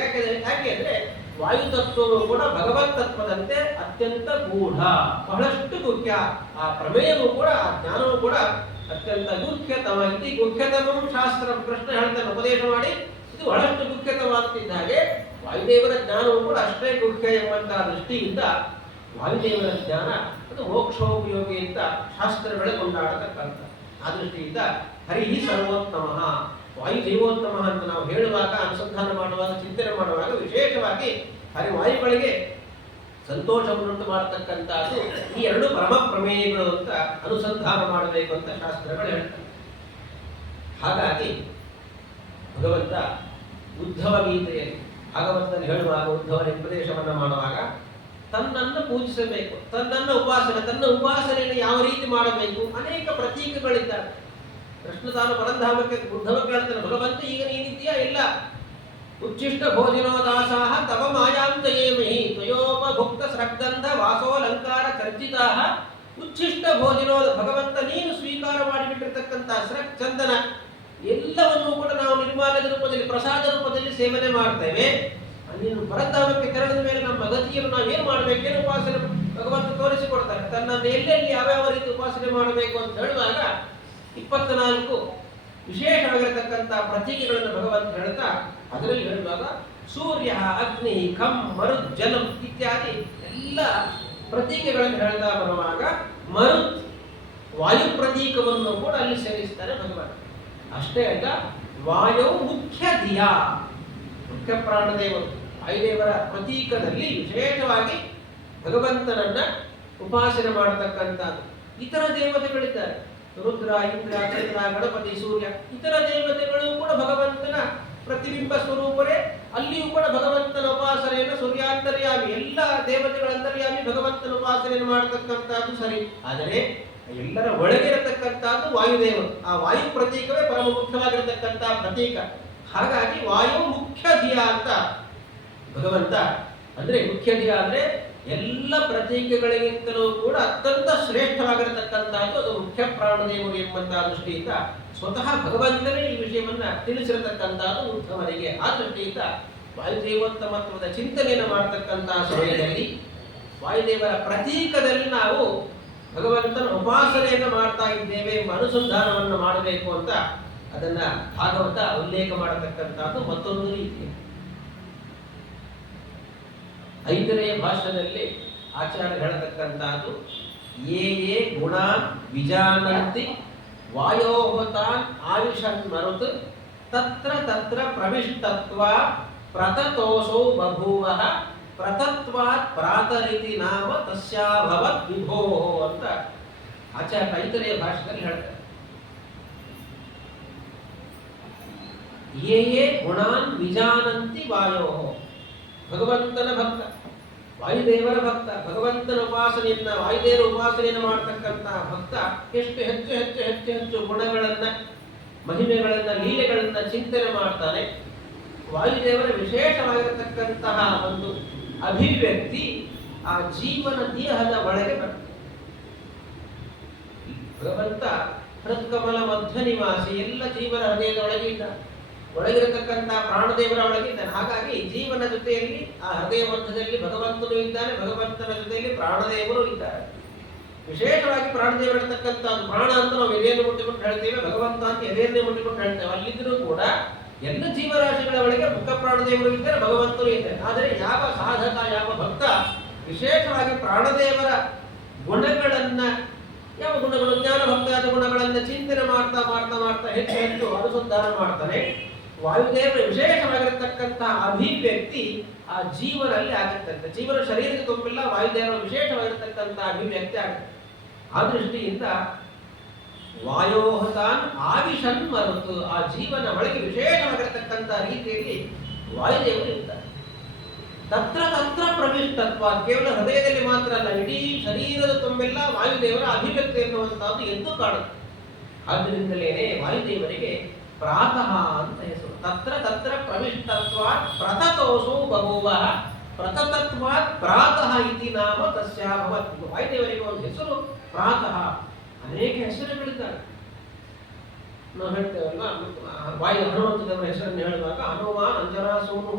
ಯಾಕೆಂದ್ರೆ ವಾಯು ತತ್ವವು ಕೂಡ ಭಗವತ್ ತತ್ವದಂತೆ ಅತ್ಯಂತ ಗೂಢ, ಬಹಳಷ್ಟು ಮುಖ್ಯ. ಆ ಪ್ರಮೇಯವೂ ಕೂಡ, ಆ ಜ್ಞಾನವೂ ಕೂಡ ಅತ್ಯಂತ ಗುಖ್ಯತಮ. ಇದು ಗುಖ್ಯತಮ ಶಾಸ್ತ್ರ ಕೃಷ್ಣ ಹೇಳ್ತಾನೆ ಉಪದೇಶ ಮಾಡಿ, ಇದು ಬಹಳಷ್ಟು ಗುಖ್ಯತವಾಗ್ತಿದ್ದ ಹಾಗೆ ವಾಯುದೇವರ ಜ್ಞಾನವೂ ಕೂಡ ಅಷ್ಟೇ ಗುಖ್ಯ ಎಂಬಂತಹ ದೃಷ್ಟಿಯಿಂದ ವಾಯುದೇವರ ಜ್ಞಾನ ಅದು ಮೋಕ್ಷೋಪಯೋಗಿ ಅಂತ ಶಾಸ್ತ್ರಗಳೇ ಕೊಂಡಾಡತಕ್ಕಂಥ. ಆ ದೃಷ್ಟಿಯಿಂದ ಹರಿಹಿ ಸರ್ವೋತ್ತಮ, ವಾಯುದೇವೋತ್ತಮ ಅಂತ ನಾವು ಹೇಳುವಾಗ, ಅನುಸಂಧಾನ ಮಾಡುವಾಗ, ಚಿಂತನೆ ಮಾಡುವಾಗ ವಿಶೇಷವಾಗಿ ಹರಿವಾಯುಗಳಿಗೆ ಸಂತೋಷವನ್ನುಂಟು ಮಾಡತಕ್ಕಂಥದ್ದು ಈ ಎರಡು ಪರಮ ಪ್ರಮೇಯಗಳು ಅಂತ ಅನುಸಂಧಾನ ಮಾಡಬೇಕು ಅಂತ ಶಾಸ್ತ್ರಗಳು ಹೇಳ್ತಾರೆ. ಹಾಗಾಗಿ ಭಗವಂತ ಉದ್ಧವ ಗೀತೆಯಲ್ಲಿ ಭಾಗವತದಲ್ಲಿ ಹೇಳುವಾಗ, ಉದ್ಧವನ ಉಪದೇಶವನ್ನು ಮಾಡುವಾಗ ತನ್ನನ್ನು ಪೂಜಿಸಬೇಕು, ತನ್ನ ಉಪಾಸನೆಯನ್ನು ಯಾವ ರೀತಿ ಮಾಡಬೇಕು ಅನೇಕ ಪ್ರತೀಕಗಳಿದ್ದಾರೆ. ಕೃಷ್ಣ ತಾನು ಪರಂಧಾಮಕ್ಕೆ ಉದ್ಧವ ಕೇಳ್ತಾನೆ, ಭಗವಂತ ಈಗ ನೀನಿದ್ದೀಯಾ? ಇಲ್ಲ. ಉಚ್ಚಿಷ್ಟ ಭೋಜನೋ ದಾಸಾಹ ತವ ಮಾಯಾಂತಯೇಮಹಿ ತ್ವಯೋಪಭುಕ್ತ ಸ್ರಗ್ಗಂಧ ವಾಸೋಲಂಕಾರ ಚರ್ಚಿತಾಹ. ಉಚ್ಚಿಷ್ಟ ಭೋಜನೋ, ಭಗವಂತ ನೀನು ಸ್ವೀಕಾರ ಮಾಡಿಬಿಟ್ಟಿರ್ತಕ್ಕಂಥ ಸ್ರಗ್ ಚಂದನ ಎಲ್ಲವನ್ನೂ ಕೂಡ ನಾವು ನಿರ್ಮಾಲದ ರೂಪದಲ್ಲಿ, ಪ್ರಸಾದ ರೂಪದಲ್ಲಿ ಸೇವನೆ ಮಾಡ್ತೇವೆ. ನೀನು ಪರಂಧಾಮಕ್ಕೆ ತೆರಳಿದ ಮೇಲೆ ನಮ್ಮ ಗತಿಯನ್ನು ನಾವೇನು ಮಾಡಬೇಕೇನು ಉಪಾಸನೆ ಭಗವಂತ ತೋರಿಸಿಕೊಡ್ತಾರೆ. ತನ್ನನ್ನು ಎಲ್ಲೆಲ್ಲಿ ಯಾವ್ಯಾವ ರೀತಿ ಉಪಾಸನೆ ಮಾಡಬೇಕು ಅಂತ ಹೇಳುವಾಗ 24 ವಿಶೇಷವಾಗಿರತಕ್ಕಂಥ ಪ್ರತೀಕೆಗಳನ್ನು ಭಗವಂತ ಹೇಳ್ತಾ, ಅದರಲ್ಲಿ ಹೇಳುವಾಗ ಸೂರ್ಯ, ಅಗ್ನಿ, ಖಂ, ಮರುತ್, ಜಲಂ ಇತ್ಯಾದಿ ಎಲ್ಲ ಪ್ರತೀಕೆಗಳನ್ನು ಹೇಳ್ತಾ ಬರುವಾಗ ಮರುತ್ ವಾಯು ಪ್ರತೀಕವನ್ನು ಕೂಡ ಅಲ್ಲಿ ಸೇರಿಸ್ತಾರೆ ಭಗವಂತ. ಅಷ್ಟೇ ಅಲ್ಲ, ವಾಯು ಮುಖ್ಯ ಧಿಯ, ಮುಖ್ಯ ಪ್ರಾಣದೇವರು ವಾಯುದೇವರ ಪ್ರತೀಕದಲ್ಲಿ ವಿಶೇಷವಾಗಿ ಭಗವಂತನನ್ನ ಉಪಾಸನೆ ಮಾಡತಕ್ಕಂಥದ್ದು. ಇತರ ದೇವತೆಗಳಿದ್ದಾರೆ, ರುದ್ರ, ಇಂದ್ರ, ಚಂದ್ರ, ಗಣಪತಿ, ಸೂರ್ಯ, ಇತರ ದೇವತೆಗಳು ಕೂಡ ಭಗವಂತನ ಪ್ರತಿಬಿಂಬ ಸ್ವರೂಪರೇ. ಅಲ್ಲಿಯೂ ಕೂಡ ಭಗವಂತನ ಉಪಾಸನೆಯನ್ನು ಸೂರ್ಯಾಂತರ್ಯಾಮಿ, ಎಲ್ಲ ದೇವತೆಗಳ ಅಂತರ್ಯಾಮಿ ಭಗವಂತನ ಉಪಾಸನೆಯನ್ನು ಮಾಡತಕ್ಕಂಥದ್ದು ಸರಿ. ಆದರೆ ಎಲ್ಲರ ಒಳಗಿರತಕ್ಕಂಥದ್ದು ವಾಯುದೇವರು. ಆ ವಾಯು ಪ್ರತೀಕವೇ ಪರಮ ಮುಖ್ಯವಾಗಿರತಕ್ಕಂಥ ಪ್ರತೀಕ. ಹಾಗಾಗಿ ವಾಯು ಮುಖ್ಯ ಧಿಯ ಅಂತ ಭಗವಂತ, ಅಂದ್ರೆ ಮುಖ್ಯ ಧಿಯ ಅಂದ್ರೆ ಎಲ್ಲ ಪ್ರತೀಕೆಗಳಿಗಿಂತಲೂ ಕೂಡ ಅತ್ಯಂತ ಶ್ರೇಷ್ಠವಾಗಿರತಕ್ಕಂಥದ್ದು ಅದು ಮುಖ್ಯ ಪ್ರಾಣದೇವರು ಎಂಬಂತಹ ದೃಷ್ಟಿಯಿಂದ ಸ್ವತಃ ಭಗವಂತನೇ ಈ ವಿಷಯವನ್ನ ತಿಳಿಸಿರತಕ್ಕಂಥದ್ದು ಉದ್ಧವರಿಗೆ. ಆ ದೃಷ್ಟಿಯಿಂದ ವಾಯುದೇವೋತ್ತಮತ್ವದ ಚಿಂತನೆಯನ್ನು ಮಾಡತಕ್ಕಂತಹ ಸಮಯದಲ್ಲಿ ವಾಯುದೇವರ ಪ್ರತೀಕದಲ್ಲಿ ನಾವು ಭಗವಂತನ ಉಪಾಸನೆಯನ್ನು ಮಾಡ್ತಾ ಇದ್ದೇವೆ ಎಂಬ ಅನುಸಂಧಾನವನ್ನು ಮಾಡಬೇಕು ಅಂತ ಅದನ್ನ ಭಾಗವತ ಉಲ್ಲೇಖ ಮಾಡತಕ್ಕಂಥದ್ದು ಮತ್ತೊಂದು ರೀತಿ. 5ನೇ ಭಾಷೆಯಲ್ಲಿ ಆಚಾರ್ಯ ಹೇಳತಕ್ಕಂಥದ್ದು ಯೇ ಯೇ ಗುಣ ವಿಜಾನಂತಿ ವಾಯೋಹತಾನ್ ಆಯುಷನ್ ಮರುತ್ ತತ್ರ ತತ್ರ ಪ್ರವಿಷ್ಟತ್ವ ಪ್ರತತೋಸೌ ಬಭೂವಃ ಪ್ರತತ್ವಾತ್ ಪ್ರಾತರಿತಿ ನಾಮ ತಸ್ಯಾಭವತ್ ವಿಭೋಃ ಅಂತ ಆಚಾರ್ಯ 5ನೇ ಭಾಷೆಯಲ್ಲಿ ಹೇಳ್ತಾರೆ. ಯೇ ಯೇ ಗುಣಾನ್ ವಿಜಾನಂತಿ ವಾಯೋಃ, ಭಗವಂತನ ಭಕ್ತ, ವಾಯುದೇವರ ಭಕ್ತ, ಭಗವಂತನ ಉಪಾಸನೆಯನ್ನ, ವಾಯುದೇವರ ಉಪಾಸನೆಯನ್ನು ಮಾಡತಕ್ಕಂತಹ ಭಕ್ತ ಎಷ್ಟು ಹೆಚ್ಚು ಹೆಚ್ಚು ಹೆಚ್ಚು ಹೆಚ್ಚು ಗುಣಗಳನ್ನ, ಮಹಿಮೆಗಳನ್ನ, ಲೀಲೆಗಳನ್ನ ಚಿಂತನೆ ಮಾಡ್ತಾನೆ. ವಾಯುದೇವರ ವಿಶೇಷವಾಗಿರತಕ್ಕಂತಹ ಒಂದು ಅಭಿವ್ಯಕ್ತಿ ಆ ಜೀವನ ದೇಹದ ಒಳಗೆ ಬರ್ತದೆ. ಭಗವಂತ ಹೃತ್ಕಮಲ ಮಧ್ಯ ನಿವಾಸಿ, ಎಲ್ಲ ಜೀವನ ಹೃದಯದ ಒಳಗೆ ಇದ್ದಾನೆ, ಒಳಗಿರತಕ್ಕಂಥ ಪ್ರಾಣದೇವರ ಒಳಗೆ ಇದ್ದಾನೆ. ಹಾಗಾಗಿ ಜೀವನ ಜೊತೆಯಲ್ಲಿ ಆ ಹೃದಯ ಮಧ್ಯದಲ್ಲಿ ಭಗವಂತನು ಇದ್ದಾನೆ, ಭಗವಂತನ ಜೊತೆಯಲ್ಲಿ ಪ್ರಾಣದೇವರು ಇದ್ದಾರೆ. ವಿಶೇಷವಾಗಿ ಪ್ರಾಣದೇವರಿರ್ತಕ್ಕಂಥ ಪ್ರಾಣ ಅಂತ ನಾವು ಎದೆಯನ್ನು ಮುಟ್ಟಿಕೊಂಡು ಹೇಳ್ತೇವೆ, ಭಗವಂತ ಅಂತ ಎದೆಯನ್ನೇ ಮುಟ್ಟಿಕೊಂಡು ಹೇಳ್ತೇವೆ. ಅಲ್ಲಿದ್ದರೂ ಕೂಡ ಎಲ್ಲ ಜೀವರಾಶಿಗಳ ಒಳಗೆ ಮುಖ ಪ್ರಾಣದೇವರು ಇದ್ದಾರೆ, ಭಗವಂತರು ಇದ್ದಾರೆ. ಆದರೆ ಯಾವ ಸಾಧಕ, ಯಾವ ಭಕ್ತ ವಿಶೇಷವಾಗಿ ಪ್ರಾಣದೇವರ ಗುಣಗಳನ್ನ, ಯಾವ ಗುಣಗಳು, ಜ್ಞಾನ ಭಕ್ತಾದ ಗುಣಗಳನ್ನ ಚಿಂತನೆ ಮಾಡ್ತಾ ಮಾಡ್ತಾ ಮಾಡ್ತಾ ಹೆಚ್ಚು ಹೆಚ್ಚು ಅನುಸಂಧಾನ ಮಾಡ್ತಾನೆ, ವಾಯುದೇವರ ವಿಶೇಷವಾಗಿರತಕ್ಕಂತಹ ಅಭಿವ್ಯಕ್ತಿ ಆ ಜೀವನಲ್ಲಿ ಆಗುತ್ತಂತೆ. ಜೀವನ ಶರೀರಕ್ಕೆ ತುಂಬಿಲ್ಲ, ವಾಯುದೇವರ ವಿಶೇಷವಾಗಿರತಕ್ಕಂತಹ ಅಭಿವ್ಯಕ್ತಿ ಆಗುತ್ತೆ. ಆ ದೃಷ್ಟಿಯಿಂದ ವಾಯೋಹತಾನ್ ಆವಿಷನ್ ಮರುತು, ಆ ಜೀವನ ಒಳಗೆ ವಿಶೇಷವಾಗಿರತಕ್ಕಂಥ ರೀತಿಯಲ್ಲಿ ವಾಯುದೇವರು ಇರ್ತಾರೆ. ತತ್ರ ತತ್ರ ಪ್ರವಿಷ್ಟತ್ವ, ಕೇವಲ ಹೃದಯದಲ್ಲಿ ಮಾತ್ರ ಅಲ್ಲ, ಇಡೀ ಶರೀರದ ತುಂಬೆಲ್ಲ ವಾಯುದೇವರ ಅಭಿವ್ಯಕ್ತಿ ಎನ್ನುವಂತಹದ್ದು ಎದ್ದು ಕಾಣುತ್ತೆ. ಆದ್ದರಿಂದಲೇನೆ ವಾಯುದೇವರಿಗೆ ಪ್ರಾತಃ ಅಂತ ಹೆಸರು. ತತ್ರ ತತ್ರ ಪ್ರವಿಷ್ಟತ್ವಾತ್ ಪ್ರತತೋಸೋ ಬಭೂವಃ ಪ್ರತತತ್ವಾತ್ ಪ್ರಾತಃ ಇತಿ ನಾಮ ತಸ್ಯ ಭವತ್. ವಾಯುದೇವರಿಗೆ ಒಂದು ಹೆಸರು ಪ್ರಾತಃ. ಅನೇಕ ಹೆಸರುಗಳಿದ್ದಾವೆ. ನಾವು ಹೇಳ್ತೇವಲ್ವಾ, ವಾಯು ಹನುಮಂತದೇವರ ಹೆಸರನ್ನು ಹೇಳುವಾಗ ಹನುಮಾನ್ ಅಂಜನಾಸೂನು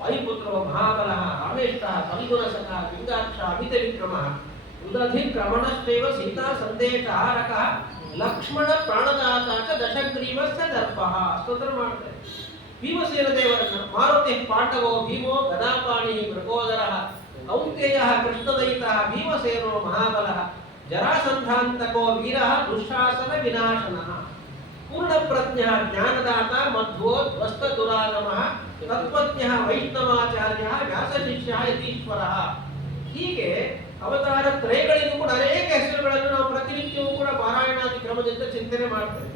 ವಾಯುಪುತ್ರ ಮಹಾಬಲಃ ರಾಮೇಷ್ಟಃ ಫಲ್ಗುಣಸಖ ಲಿಂಗಾಕ್ಷ ಅಮಿತ ವಿಕ್ರಮ ಉದಧಿಕ್ರಮಣಶ್ಚೈವ ಸೀತಾ ಸಂದೇಶಹಾರಕಃ ಲಕ್ಷ್ಮಣ ಪ್ರಾಣದಾತ ದಶಗ್ರೀವಸ್ಯ ದರ್ಪಃ. ಸ್ತೋತ್ರ ಮಾಡ್ತಾರೆ. ಭೀಮಸೇನ ದೇವರನ್ನ ಮಾರುತಿ ಪಾಂಡವೋ ಭೀಮೋ ಗದಾಪಾಣಿ ಮೃಗೋದರಃ ಕೌಂತೆಯಃ ಕೃಷ್ಣದಯಿತಃ ಭೀಮಸೇನೋ ಮಹಾಬಲಃ ಜರಾಸಂಧಾಂತಕೋ ವೀರಃ ದುಶ್ಶಾಸನ ವಿನಾಶನಃ ಪೂರ್ಣಪ್ರಜ್ಞಃ ಜ್ಞಾನದಾತ ಮಧ್ವೋ ಧ್ವಸ್ತ ದುರಾಗಮಃ ತತ್ವಜ್ಞಃ ವೈಷ್ಣವಾಚಾರ್ಯಃ ವ್ಯಾಸಶಿಷ್ಯ ಯತೀಶ್ವರಃ. ಹೀಗೆ ಅವತಾರ ತ್ರಯಗಳಿಗೂ ಕೂಡ ಅನೇಕ ಹೆಸರುಗಳನ್ನು ನಾವು ಪ್ರತಿನಿತ್ಯವೂ ಕೂಡ ಪಾರಾಯಣಾದಿ ಕ್ರಮದಿಂದ ಚಿಂತನೆ ಮಾಡ್ತೇವೆ.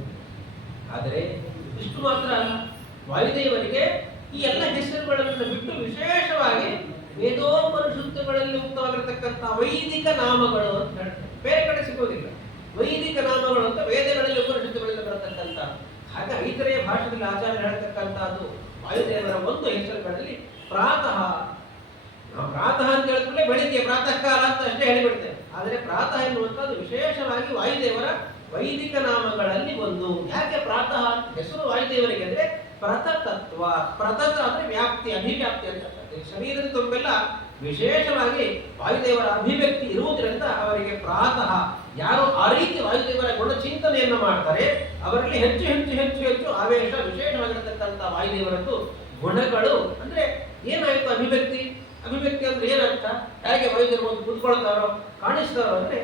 ಆದರೆ ಇಷ್ಟು ಮಾತ್ರ ಅಲ್ಲ, ವಾಯುದೇವರಿಗೆ ಈ ಎಲ್ಲ ಹೆಸರುಗಳನ್ನು ಬಿಟ್ಟು ವಿಶೇಷವಾಗಿ ವೇದೋಪನಿಷತ್ತುಗಳಲ್ಲಿ ಮುಕ್ತವಾಗಿರತಕ್ಕಂಥ ವೈದಿಕ ನಾಮಗಳು ಅಂತ ಹೇಳ್ತಾರೆ. ಬೇರೆ ಕಡೆ ಸಿಗೋದಿಲ್ಲ. ವೈದಿಕ ನಾಮಗಳು ಅಂತ ವೇದಗಳಲ್ಲಿ ಉಪನಿಷತ್ತುಗಳಲ್ಲಿ ಬರತಕ್ಕಂಥ. ಹಾಗೆ ಐತರೆಯ ಭಾಷೆಯಲ್ಲಿ ಆಚಾರ್ಯ ಹೇಳ್ತಕ್ಕಂಥದ್ದು ವಾಯುದೇವರ ಒಂದು ಹೆಸರುಗಳಲ್ಲಿ ಪ್ರಾತಃ. ನಾವು ಪ್ರಾತಃ ಅಂತ ಹೇಳಿದ್ರೆ ಬೆಳಿಗ್ಗೆ ಪ್ರಾತಃ ಕಾಲ ಅಂತ ಅಷ್ಟೇ ಹೇಳಿಬಿಡ್ತೇವೆ. ಆದರೆ ಪ್ರಾತಃ ಎನ್ನುವಂಥದ್ದು ವಿಶೇಷವಾಗಿ ವಾಯುದೇವರ ವೈದಿಕ ನಾಮಗಳಲ್ಲಿ ಒಂದು. ಯಾಕೆ ಪ್ರಾತಃ ಹೆಸರು ವಾಯುದೇವರಿಗೆ ಅಂದ್ರೆ ಪ್ರತತತ್ವ. ಪ್ರತತ ಅಂದ್ರೆ ವ್ಯಾಪ್ತಿ, ಅಭಿವ್ಯಾಪ್ತಿ ಅಂತ. ಶರೀರದ ತುಂಬೆಲ್ಲ ವಿಶೇಷವಾಗಿ ವಾಯುದೇವರ ಅಭಿವ್ಯಕ್ತಿ ಇರುವುದರಿಂದ ಅವರಿಗೆ ಪ್ರಾತಃ. ಯಾರು ಆ ರೀತಿ ವಾಯುದೇವರ ಗುಣ ಚಿಂತನೆಯನ್ನು ಮಾಡ್ತಾರೆ ಅವರಲ್ಲಿ ಹೆಚ್ಚು ಹೆಚ್ಚು ಹೆಚ್ಚು ಹೆಚ್ಚು ಆವೇಶ, ವಿಶೇಷವಾಗಿರತಕ್ಕಂಥ ವಾಯುದೇವರದ್ದು ಗುಣಗಳು. ಅಂದ್ರೆ ಏನಾಯ್ತು ಅಭಿವ್ಯಕ್ತಿ? ಅಭಿವ್ಯಕ್ತಿ ಅಂದ್ರೆ ಏನರ್ಥ? ಹೇಗೆ ವಾಯುದೇವರು ಒಂದು ಕೂತ್ಕೊಳ್ತಾರೋ ಕಾಣಿಸ್ತಾರೋ ಅಂದ್ರೆ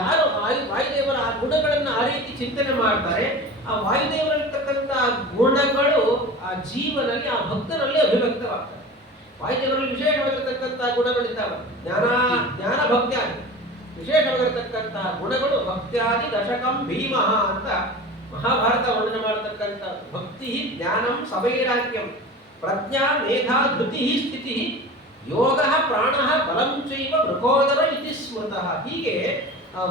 ಯಾರು ವಾಯುದೇವರ ಆ ಗುಣಗಳನ್ನ ಆ ರೀತಿ ಚಿಂತನೆ ಮಾಡ್ತಾರೆ, ಆ ವಾಯುದೇವರಲ್ಲಿರ್ತಕ್ಕಂಥ ಗುಣಗಳು ಆ ಜೀವನಲ್ಲಿ, ಆ ಭಕ್ತರಲ್ಲಿ ಅಭಿವ್ಯಕ್ತವಾಗ್ತವೆ. ವಾಯುದೇವರಲ್ಲಿ ವಿಶೇಷವಾಗಿರತಕ್ಕಂಥ ಗುಣಗಳಿದ್ದಾವೆ. ಜ್ಞಾನ ಭಕ್ತ್ಯಾದಿ ವಿಶೇಷವಾಗಿರತಕ್ಕಂಥ ಗುಣಗಳು. ಭಕ್ತ್ಯಾದಿ ದಶಕಂ ಭೀಮಃ ಅಂತ ಮಹಾಭಾರತ ವರ್ಣನೆ ಮಾಡತಕ್ಕಂಥ ಭಕ್ತಿ ಜ್ಞಾನಂ ಸವೈರಾಗ್ಯಂ ಪ್ರಜ್ಞಾ ಮೇಧಾ ಧೃತಿ ಸ್ಥಿತಿ ಯೋಗ ಪ್ರಾಣ ಬಲಂ ಚೈವ ಮೃಗೋದರ ಇತಿ ಸ್ಮೃತಃ. ಹೀಗೆ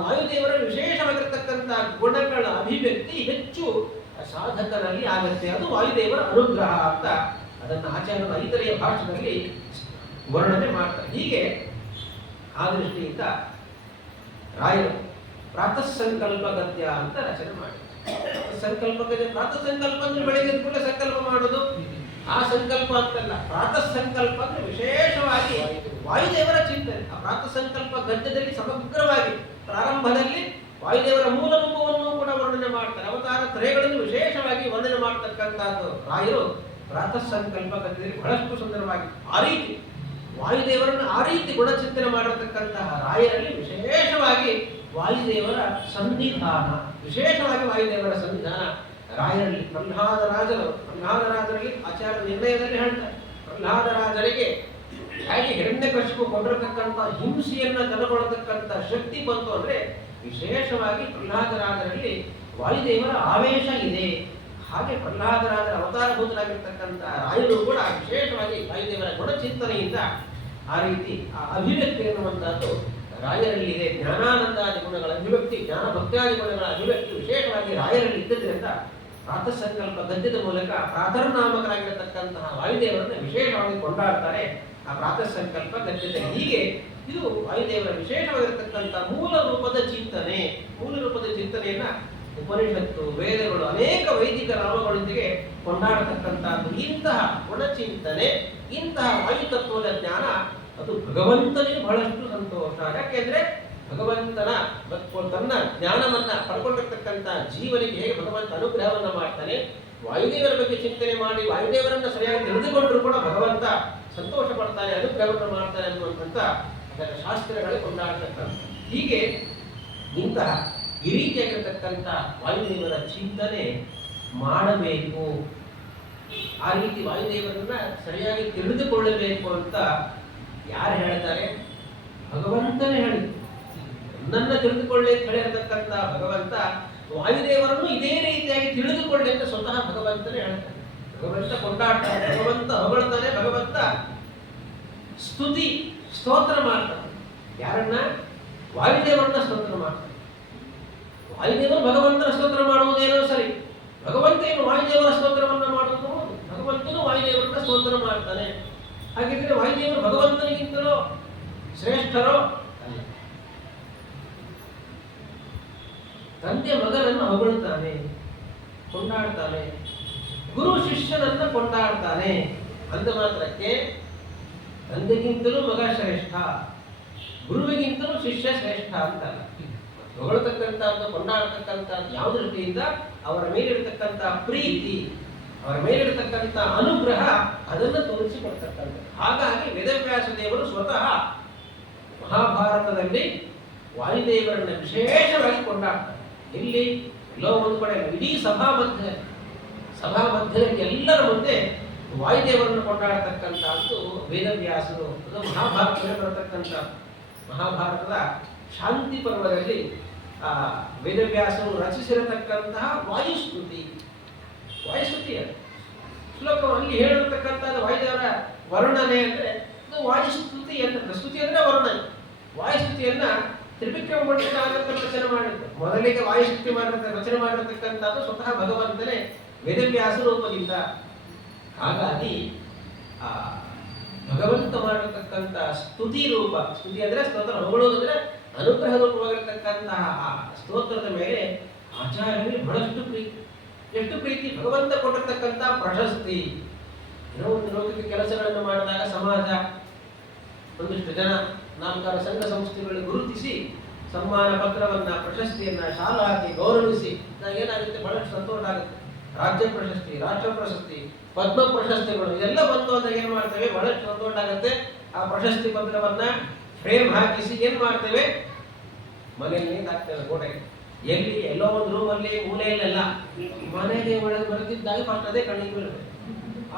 ವಾಯುದೇವರ ವಿಶೇಷವಾಗಿರತಕ್ಕಂಥ ಗುಣಗಳ ಅಭಿವ್ಯಕ್ತಿ ಹೆಚ್ಚು ಸಾಧಕನಲ್ಲಿ ಆಗತ್ತೆ. ಅದು ವಾಯುದೇವರ ಅನುಗ್ರಹ ಅಂತ ಅದನ್ನು ಆಚಾರ್ಯರು ಐತರೆಯ ಭಾಷೆಯಲ್ಲಿ ವರ್ಣನೆ ಮಾಡ್ತಾರೆ. ಹೀಗೆ ಆ ದೃಷ್ಟಿಯಿಂದ ರಾಯರು ಪ್ರಾತಃ ಸಂಕಲ್ಪ ಗದ್ಯ ಅಂತ ರಚನೆ ಮಾಡಿ. ಸಂಕಲ್ಪ ಗದ್ಯ, ಪ್ರಾತಃ ಸಂಕಲ್ಪ ಅಂದ್ರೆ ಬೆಳಗ್ಗೆ ಕೂಡ ಸಂಕಲ್ಪ ಮಾಡೋದು, ಆ ಸಂಕಲ್ಪ ಅಂತಲ್ಲ. ಪ್ರಾತಃ ಸಂಕಲ್ಪ ಅಂದ್ರೆ ವಿಶೇಷವಾಗಿ ವಾಯುದೇವರ ಚಿಂತನೆ. ಆ ಪ್ರಾತಃ ಸಂಕಲ್ಪ ಗದ್ಯದಲ್ಲಿ ಸಮಗ್ರವಾಗಿ ಪ್ರಾರಂಭದಲ್ಲಿ ವಾಯುದೇವರ ಮೂಲ ರೂಪವನ್ನು ಕೂಡ ವರ್ಣನೆ ಮಾಡ್ತಾರೆ. ಅವತಾರ ತ್ರಯಗಳನ್ನು ವಿಶೇಷವಾಗಿ ವರ್ಣನೆ ಮಾಡತಕ್ಕಂಥದ್ದು ರಾಯರು ಪ್ರಾತಃ ಸಂಕಲ್ಪ ಗದ್ಯದಲ್ಲಿ ಬಹಳಷ್ಟು ಸುಂದರವಾಗಿ ಆ ರೀತಿ ವಾಯುದೇವರನ್ನು ಆ ರೀತಿ ಗುಣಚಿಂತನೆ ಮಾಡಿರತಕ್ಕಂತಹ ರಾಯರಲ್ಲಿ ವಿಶೇಷವಾಗಿ ವಾಯುದೇವರ ಸನ್ನಿಧಾನ, ವಿಶೇಷವಾಗಿ ವಾಯುದೇವರ ಸನ್ನಿಧಾನ ರಾಯರಲ್ಲಿ. ಪ್ರಹ್ಲಾದರಾಜರಲ್ಲಿ ಆಚಾರ್ಯ ನಿರ್ಣಯದಲ್ಲಿ ಹೇಳ್ತಾರೆ, ಪ್ರಹ್ಲಾದರಾಜರಿಗೆ ಹೇಗೆ ಹಿರಣ್ಯಕಶಿಪು ಕೊಟ್ಟಿರತಕ್ಕಂಥ ಹಿಂಸೆಯನ್ನ ತಡೆಗೊಳ್ಳತಕ್ಕಂಥ ಶಕ್ತಿ ಬಂತು ಅಂದ್ರೆ ವಿಶೇಷವಾಗಿ ಪ್ರಹ್ಲಾದರಾಜರಲ್ಲಿ ವಾಯುದೇವರ ಆವೇಶ ಇದೆ. ಹಾಗೆ ಪ್ರಹ್ಲಾದರಾಜರ ಅವತಾರಭೂತರಾಗಿರ್ತಕ್ಕಂಥ ರಾಯರು ಕೂಡ ವಿಶೇಷವಾಗಿ ವಾಯುದೇವರ ಗುಣಚಿಂತನೆಯಿಂದ ಆ ರೀತಿ ಆ ಅಭಿವ್ಯಕ್ತಿ ಎನ್ನುವಂತಹದ್ದು ರಾಯರಲ್ಲಿ ಇದೆ. ಜ್ಞಾನಾನಂದಾದಿ ಗುಣಗಳ ಅಭಿವ್ಯಕ್ತಿ, ಜ್ಞಾನ ಭಕ್ತ್ಯಾದಿ ಗುಣಗಳ ಅಭಿವ್ಯಕ್ತಿ ವಿಶೇಷವಾಗಿ ರಾಯರಲ್ಲಿ ಇದ್ದದ್ರಿಂದ ಪ್ರಾತಃ ಸಂಕಲ್ಪ ಗದ್ಯದ ಮೂಲಕ ಪ್ರಾತರ್ನಾಮಕರಾಗಿರತಕ್ಕಂತಹ ವಾಯುದೇವರನ್ನು ವಿಶೇಷವಾಗಿ ಕೊಂಡಾಡ್ತಾರೆ ಆ ಪ್ರಾತಃ ಸಂಕಲ್ಪ ಗದ್ಯದಲ್ಲಿ. ಹೀಗೆ ಇದು ವಾಯುದೇವರ ವಿಶೇಷವಾಗಿರತಕ್ಕಂಥ ಮೂಲ ರೂಪದ ಚಿಂತನೆ. ಮೂಲ ರೂಪದ ಚಿಂತನೆಯನ್ನ ಉಪನಿಷತ್ತು, ವೇದಗಳು, ಅನೇಕ ವೈದಿಕ ನಾಮಗಳೊಂದಿಗೆ ಕೊಂಡಾಡತಕ್ಕಂಥದ್ದು. ಇಂತಹ ಗುಣಚಿಂತನೆ, ಇಂತಹ ವಾಯುತತ್ವದ ಜ್ಞಾನ, ಅದು ಭಗವಂತನಿಗೆ ಬಹಳಷ್ಟು ಸಂತೋಷ. ಯಾಕೆಂದ್ರೆ ಭಗವಂತನ ತನ್ನ ಜ್ಞಾನವನ್ನ ಪಡ್ಕೊಂಡಿರ್ತಕ್ಕಂಥ ಜೀವನಿಗೆ ಹೇಗೆ ಭಗವಂತ ಅನುಗ್ರಹವನ್ನ ಮಾಡ್ತಾನೆ, ವಾಯುದೇವರ ಬಗ್ಗೆ ಚಿಂತನೆ ಮಾಡಿ ವಾಯುದೇವರನ್ನ ಸರಿಯಾಗಿ ತಿಳಿದುಕೊಂಡ್ರು ಕೂಡ ಭಗವಂತ ಸಂತೋಷ ಪಡ್ತಾನೆ, ಅನುಗ್ರಹವನ್ನು ಮಾಡ್ತಾನೆ ಅನ್ನುವಂಥ ಅದರ ಶಾಸ್ತ್ರಗಳೇ ಕೊಂಡಾಡ್ತಕ್ಕಂಥ. ಹೀಗೆ ಇಂತಹ ಈ ರೀತಿಯಾಗಿರ್ತಕ್ಕಂಥ ವಾಯುದೇವರ ಚಿಂತನೆ ಮಾಡಬೇಕು. ಆ ರೀತಿ ವಾಯುದೇವರನ್ನ ಸರಿಯಾಗಿ ತಿಳಿದುಕೊಳ್ಳಬೇಕು ಅಂತ ಯಾರು ಹೇಳ್ತಾರೆ? ಭಗವಂತನೇ ಹೇಳಿದ್ರು. ನನ್ನ ತಿಳಿದುಕೊಳ್ಳಿ ಅಂತ ಹೇಳಿರತಕ್ಕಂಥ ಭಗವಂತ ವಾಯುದೇವರನ್ನು ಇದೇ ರೀತಿಯಾಗಿ ತಿಳಿದುಕೊಳ್ಳಿ ಅಂತ ಸ್ವತಃ ಭಗವಂತನೇ ಹೇಳ್ತಾನೆ. ಭಗವಂತ ಕೊಂಡಾಡ್ತಾನೆ, ಭಗವಂತ ಹೊಗಳ್ತಾನೆ, ಭಗವಂತ ಸ್ತುತಿ ಸ್ತೋತ್ರ ಮಾಡ್ತಾನೆ. ಯಾರನ್ನ? ವಾಯುದೇವರನ್ನ ಸ್ತೋತ್ರ ಮಾಡ್ತಾನೆ. ವಾಯುದೇವರು ಭಗವಂತನ ಸ್ತೋತ್ರ ಮಾಡುವುದೇನೋ ಸರಿ, ಭಗವಂತ ಏನು ವಾಯುದೇವರ ಸ್ತೋತ್ರವನ್ನ ಮಾಡುವುದು ಹೌದು. ಭಗವಂತನು ವಾಯುದೇವರನ್ನ ಸ್ತೋತ್ರ ಮಾಡ್ತಾನೆ. ಹಾಗಿದ್ರೆ ವಾಯುದೇವರು ಭಗವಂತನಿಗಿಂತಲೋ ಶ್ರೇಷ್ಠರೋ ಅಲ್ಲ. ತಂದೆ ಮಗನನ್ನು ಹೊಗಳುತ್ತಾನೆ, ಕೊಂಡಾಡ್ತಾನೆ, ಗುರು ಶಿಷ್ಯನನ್ನ ಕೊಂಡಾಡ್ತಾನೆ. ಅಂದ ಮಾತ್ರಕ್ಕೆ ತಂದೆಗಿಂತಲೂ ಮಗ ಶ್ರೇಷ್ಠ, ಗುರುವಿಗಿಂತಲೂ ಶಿಷ್ಯ ಶ್ರೇಷ್ಠ ಅಂತಲ್ಲ. ಹೊಗಳತಕ್ಕಂಥದ್ದು, ಕೊಂಡಾಡತಕ್ಕಂಥದ್ದು ಯಾವ ದೃಷ್ಟಿಯಿಂದ? ಅವರ ಮೇಲಿರತಕ್ಕಂಥ ಪ್ರೀತಿ, ಅವರ ಮೇಲಿರತಕ್ಕಂಥ ಅನುಗ್ರಹ, ಅದನ್ನು ತೋರಿಸಿಕೊಡ್ತಕ್ಕಂಥ. ಹಾಗಾಗಿ ವೇದವ್ಯಾಸ ದೇವರು ಸ್ವತಃ ಮಹಾಭಾರತದಲ್ಲಿ ವಾಯುದೇವರನ್ನ ವಿಶೇಷವಾಗಿ ಕೊಂಡಾಡ್ತಾರೆ. ಇಲ್ಲಿ ಎಲ್ಲೋ ಒಂದು ಕಡೆ ಇಡೀ ಸಭಾ ಮಧ್ಯದಲ್ಲಿ ಎಲ್ಲರ ಮುಂದೆ ವಾಯುದೇವರನ್ನು ಕೊಂಡಾಡತಕ್ಕಂಥದ್ದು ವೇದವ್ಯಾಸರು. ಅದು ಮಹಾಭಾರತದಲ್ಲಿ ಬರತಕ್ಕಂಥ ಮಹಾಭಾರತದ ಶಾಂತಿ ಪರ್ವದಲ್ಲಿ ವೇದವ್ಯಾಸರು ರಚಿಸಿರತಕ್ಕಂತಹ ವಾಯುಸ್ತುತಿ ಶ್ಲೋಕವನ್ನು ಹೇಳಿರತಕ್ಕಂಥದ್ದು ವಾಯುದೇವರ ವರ್ಣನೆ ಅಂದ್ರೆ ಅದು ವಾಯುಸ್ತುತಿ ಅಂತ. ಸ್ತುತಿ ಅಂದ್ರೆ ವರ್ಣನೆ. ವಾಯುಸ್ತುತಿಯನ್ನ ತ್ರಿವಿಕ್ರಮ ಪಂಡಿತ ರಚನೆ ಮಾಡಿದ್ದು. ಮೊದಲಿಗೆ ವಾಯುಸ್ತುತಿ ರಚನೆ ಮಾಡಿರತಕ್ಕಂಥದ್ದು ಸ್ವತಃ ಭಗವಂತನೇ ವೇದವ್ಯಾಸ ರೂಪದಿಂದ. ಹಾಗಾಗಿ ಭಗವಂತ ಮಾಡಿರತಕ್ಕಂಥ ಸ್ತುತಿ ರೂಪ, ಸ್ತುತಿ ಅಂದ್ರೆ ಸ್ತೋತ್ರ, ಹೊಗಳುವುದಂದ್ರೆ ಅನುಗ್ರಹ ರೂಪವಾಗಿರತಕ್ಕಂತಹ ಆ ಸ್ತೋತ್ರದ ಮೇಲೆ ಆಚಾರ್ಯರಿಗೆ ಬಹಳಷ್ಟು ಪ್ರೀತಿ. ಎಷ್ಟು ಪ್ರೀತಿ? ಭಗವಂತ ಕೊಟ್ಟಿರ್ತಕ್ಕಂಥ ಪ್ರಶಸ್ತಿ. ಏನೋ ಒಂದು ಲೋಕಕ್ಕೆ ಕೆಲಸಗಳನ್ನು ಮಾಡಿದಾಗ ಸಮಾಜ ಒಂದಿಷ್ಟು ಜನ ನಾಲ್ಕಾರು ಸಂಘ ಸಂಸ್ಥೆಗಳು ಗುರುತಿಸಿ ಸನ್ಮಾನ ಪತ್ರವನ್ನ, ಪ್ರಶಸ್ತಿಯನ್ನ ಶಾಲಾ ಹಾಕಿ ಗೌರವಿಸಿ ಏನಾಗುತ್ತೆ, ಬಹಳಷ್ಟು ಸಂತೋಷ ಆಗುತ್ತೆ. ರಾಜ್ಯ ಪ್ರಶಸ್ತಿ, ರಾಷ್ಟ್ರ ಪ್ರಶಸ್ತಿ, ಪದ್ಮ ಪ್ರಶಸ್ತಿಗಳು ಇದೆಲ್ಲ ಬಂದು ಅಂತ ಏನ್ ಮಾಡ್ತೇವೆ, ಬಹಳಷ್ಟು ಸಂತೋಷ ಆಗುತ್ತೆ. ಆ ಪ್ರಶಸ್ತಿ ಪತ್ರವನ್ನ ಫ್ರೇಮ್ ಹಾಕಿಸಿ ಏನ್ ಮಾಡ್ತೇವೆ, ಮನೆಯಲ್ಲಿ ಹಾಕ್ತೇವೆ ಗೋಡೆಗೆ. ಎಲ್ಲಿ ಎಲ್ಲೋ ಒಂದು ರೂಮಲ್ಲಿ ಮೂಲೆಯಲ್ಲೆಲ್ಲ, ಮನೆಗೆ ಒಳಗೆ ಬರೆದಿದ್ದಾಗ ಫಸ್ಟ್ ಅದೇ ಕಣ್ಣಿಗೆ ಬೀಳುತ್ತೆ.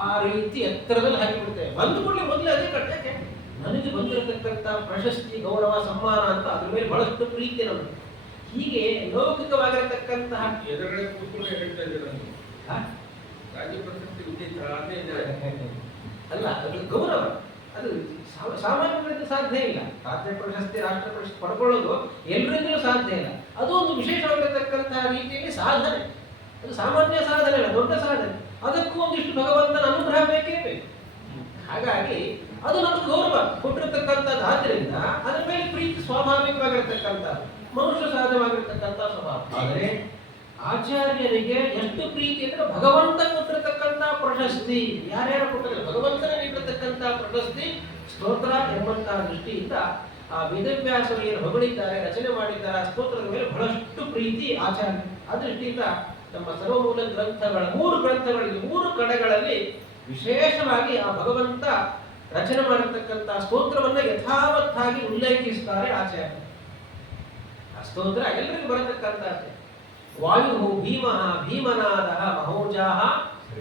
ಆ ರೀತಿ ಎತ್ತರದಲ್ಲಿ ಹಾಕಿಬಿಡ್ತೇವೆ. ಬಂದು ಕೂಡಲೇ ಮೊದಲೇ ಅದೇ ಕಟ್ಟಕ್ಕೆ ನನಗೆ ಬಂದಿರತಕ್ಕಂಥ ಪ್ರಶಸ್ತಿ, ಗೌರವ, ಸಮ್ಮಾನ ಅಂತ ಅದ್ರ ಮೇಲೆ ಬಹಳಷ್ಟು ಪ್ರೀತಿ ನಮಗೆ. ಹೀಗೆ ಲೌಕಿಕವಾಗಿರತಕ್ಕಂತಹ ಎದುರುಗಡೆ ಕೂತ್ಕೊಂಡು ಹೇಳ್ತಾ ಇದ್ದೀರ ರಾಜ್ಯ ಪ್ರಶಸ್ತಿ ಅಲ್ಲ, ಅದ್ರ ಗೌರವ ಅದು ಸಾಮಾನ್ಯಗಳಿಂದ ಸಾಧ್ಯ ಇಲ್ಲ. ರಾಜ್ಯ ಪ್ರಶಸ್ತಿ, ರಾಷ್ಟ್ರ ಪ್ರಶಸ್ತಿ ಪಡ್ಕೊಳ್ಳೋದು ಎಲ್ಲರಿಂದಲೂ ಸಾಧ್ಯ ಇಲ್ಲ. ಅದು ಒಂದು ವಿಶೇಷವಾಗಿರತಕ್ಕಂತಹ ರೀತಿಯಲ್ಲಿ ಸಾಧನೆ. ಅದು ಸಾಮಾನ್ಯ ಸಾಧನೆ ಅಲ್ಲ, ದೊಡ್ಡ ಸಾಧನೆ. ಅದಕ್ಕೂ ಒಂದಿಷ್ಟು ಭಗವಂತನ ಅನುಗ್ರಹ ಬೇಕೇ ಬೇಕು. ಹಾಗಾಗಿ ಅದು ನಮಗೆ ಗೌರವ ಕೊಟ್ಟಿರತಕ್ಕಂಥದ್ದು. ಆದ್ದರಿಂದ ಅದರ ಮೇಲೆ ಪ್ರೀತಿ ಸ್ವಾಭಾವಿಕವಾಗಿರತಕ್ಕಂಥದ್ದು, ಮನುಷ್ಯ ಸಹಜವಾಗಿರತಕ್ಕಂಥ ಸ್ವಭಾವ. ಆದರೆ ಆಚಾರ್ಯರಿಗೆ ಎಷ್ಟು ಪ್ರೀತಿ ಅಂದ್ರೆ ಭಗವಂತ ಕೊಟ್ಟಿರತಕ್ಕಂಥ ಪ್ರಶಸ್ತಿ. ಯಾರ್ಯಾರು ಕೊಟ್ಟಿಲ್ಲ, ಭಗವಂತನೇ ನೀಡಿರತಕ್ಕಂಥ ಪ್ರಶಸ್ತಿ, ಸ್ತೋತ್ರ ಎಂಬಂತಹ ದೃಷ್ಟಿಯಿಂದ ಆ ವೇದವ್ಯಾಸರು ಏನು ಹೊಗಳಿದ್ದಾರೆ, ರಚನೆ ಮಾಡಿದ್ದಾರೆ, ಆ ಸ್ತೋತ್ರದ ಮೇಲೆ ಬಹಳಷ್ಟು ಪ್ರೀತಿ ಆಚಾರ್ಯ. ಆ ದೃಷ್ಟಿಯಿಂದ ನಮ್ಮ ಸರ್ವಮೂಲ ಗ್ರಂಥಗಳ 3 ಗ್ರಂಥಗಳಲ್ಲಿ 3 ಕಡೆಗಳಲ್ಲಿ ವಿಶೇಷವಾಗಿ ಆ ಭಗವಂತ ರಚನೆ ಮಾಡಿರ್ತಕ್ಕಂಥ ಸ್ತೋತ್ರವನ್ನ ಯಥಾವತ್ತಾಗಿ ಉಲ್ಲೇಖಿಸುತ್ತಾರೆ ಆಚಾರ್ಯ. ಆ ಸ್ತೋತ್ರ ಎಲ್ಲರಿಗೂ ಬರತಕ್ಕಂಥದ್ದೇ. ವಾಯು ಭೀಮಃ ಭೀಮನಾದಃ ಮಹೋಜಾಃ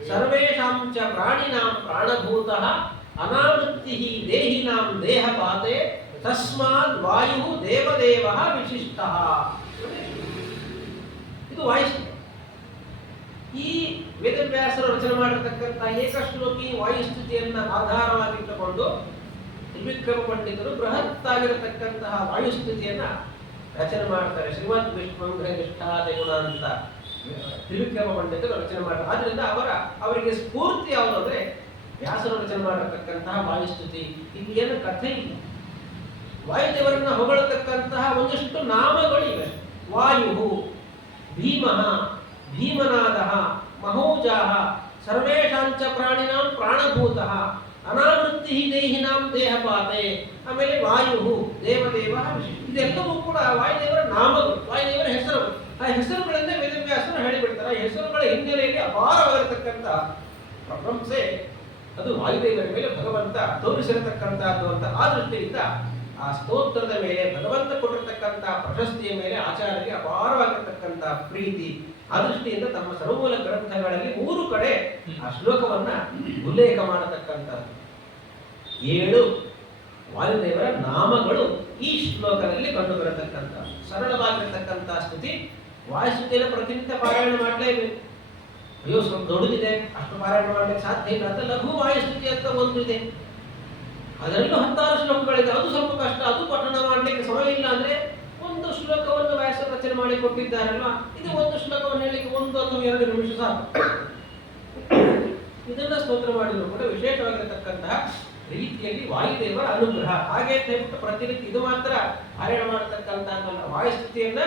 ಸರ್ವೇಷಾಂ ಚ ಪ್ರಾಣಿನಾಂ ಪ್ರಾಣಭೂತಃ ಅನಾವೃತ್ತಿಃ ದೇಹಿನಾಂ ದೇಹಪಾತೆ ತಸ್ಮಾದ್ ವಾಯು ದೇವದೇವಃ ವಿಶಿಷ್ಟಃ. ಇದು ವಾಯುಸ್ತುತಿ. ಈ ವೇದವ್ಯಾಸರು ರಚನೆ ಮಾಡಿರತಕ್ಕಂಥ ಏಕಶ್ಲೋಕಿ ವಾಯುಸ್ತುತಿಯನ್ನ ಆಧಾರವಾಗಿಟ್ಟುಕೊಂಡು ತ್ರಿವಿಕ್ರಮ ಪಂಡಿತರು ಬೃಹತ್ತಾಗಿರತಕ್ಕಂತಹ ವಾಯುಸ್ತುತಿಯನ್ನ ರಚನೆ ಮಾಡ್ತಾರೆ. ಶ್ರೀಮದ್ ವಿಷ್ಣುಂಗ್ರೆ ನಿಷ್ಠಾತೆ ಗುಣ ಅಂತ ತ್ರಿವಿಕ್ರಮ ಪಂಡಿತರು ರಚನೆ ಮಾಡ್ತಾರೆ. ಆದ್ರಿಂದ ಅವರಿಗೆ ಸ್ಫೂರ್ತಿ ಯಾವುದು ಅಂದ್ರೆ ವ್ಯಾಸರು ರಚನೆ ಮಾಡಿರತಕ್ಕಂತಹ ವಾಯುಸ್ತುತಿ. ಇಲ್ಲಿ ಏನು ಕಥೆ ಇಲ್ಲ. ವಾಯುದೇವರನ್ನ ಹೊಗಳತಕ್ಕಂತಹ ಒಂದಿಷ್ಟು ನಾಮಗಳು ಇವೆ. ವಾಯು, ಭೀಮಃ ಭೀಮನಾದಃ ಮಹೋಜಾಃ ಸರ್ವೇಷಾಂಚ ಪ್ರಾಣಿನಾಂ ಪ್ರಾಣಭೂತಃ ಅನಾವೃತ್ತಿ ದೇಹಿನಾಂ ದೇಹಪಾತೆ. ಆಮೇಲೆ ವಾಯು ದೇವದೇವ ವಿಶಿಷ್ಟ. ಇದೆಲ್ಲವೂ ಕೂಡ ವಾಯುದೇವರ ನಾಮಗಳು, ವಾಯುದೇವರ ಹೆಸರುಗಳು. ಆ ಹೆಸರುಗಳನ್ನೇ ವೇದವ್ಯಾಸರು ಹೇಳಿಬಿಡ್ತಾರೆ. ಆ ಹೆಸರುಗಳ ಹಿನ್ನೆಲೆಯಲ್ಲಿ ಅಪಾರವಾಗಿರತಕ್ಕಂಥ ಪ್ರಶಂಸೆ ಅದು ವಾಯುದೇವರ ಮೇಲೆ ಭಗವಂತ ತೋರಿಸಿರತಕ್ಕಂಥದ್ದು ಅಂತ. ಆ ದೃಷ್ಟಿಯಿಂದ ಆ ಸ್ತೋತ್ರದ ಮೇಲೆ ಭಗವಂತ ಕೊಟ್ಟಿರತಕ್ಕಂಥ ಪ್ರಶಸ್ತಿಯ ಮೇಲೆ ಆಚಾರ್ಯರಿಗೆ ಅಪಾರವಾಗಿರತಕ್ಕಂಥ ಪ್ರೀತಿ. ಆ ದೃಷ್ಟಿಯಿಂದ ತಮ್ಮ ಸರ್ವಮೂಲ ಗ್ರಂಥಗಳಲ್ಲಿ 3 ಕಡೆ ಆ ಶ್ಲೋಕವನ್ನ ಉಲ್ಲೇಖ ಮಾಡತಕ್ಕಂಥದ್ದು. 7 ವಾಯುದೇವರ ನಾಮಗಳು ಈ ಶ್ಲೋಕದಲ್ಲಿ ಕಂಡು ಬರತಕ್ಕಂಥ ಸರಳವಾಗಿರತಕ್ಕಂಥ ಸ್ತುತಿ. ವಾಯುಸ್ತುತಿಯನ್ನು ಪ್ರತಿನಿತ್ಯ ಪಾರಾಯಣ ಮಾಡಲೇಬೇಕು. ಅಯ್ಯೋ ಸ್ವಲ್ಪ ದೊಡ್ಡದಿದೆ, ಅಷ್ಟು ಪಾರಾಯಣ ಮಾಡಲಿಕ್ಕೆ ಸಾಧ್ಯ ಇಲ್ಲ ಅಂತ ಲಘು ವಾಯುಸ್ತುತಿ ಅಂತ ಒಂದು ಇದೆ. ಅದರಲ್ಲೂ 16 ಶ್ಲೋಕಗಳಿದೆ. ಅದು ಸ್ವಲ್ಪ ಕಷ್ಟ, ಅದು ಪಠಣ ಮಾಡಲಿಕ್ಕೆ ಸಮಯ ಇಲ್ಲ. ಅಂದ್ರೆ ಒಂದು ಶ್ಲೋಕವನ್ನು ವ್ಯಾಸ ರಚನೆ ಮಾಡಿ ಕೊಟ್ಟಿದ್ದಾರಲ್ವಾ, ಇದು ಒಂದು ಶ್ಲೋಕವನ್ನು ಹೇಳಲಿಕ್ಕೆ 1 ಅಥವಾ 2 ನಿಮಿಷ ಸಾಕು. ಇದನ್ನ ಸ್ತೋತ್ರ ಮಾಡಿದ್ರು ಕೂಡ ವಿಶೇಷವಾಗಿರತಕ್ಕಂತಹ ರೀತಿಯಲ್ಲಿ ವಾಯುದೇವರ ಅನುಗ್ರಹ. ಹಾಗೆ ಪ್ರತಿನಿತ್ಯ ಇದು ಮಾತ್ರ ಪಾರಾಯಣ ಮಾಡತಕ್ಕಂತಹ ವಾಯುಸ್ತುತಿಯನ್ನ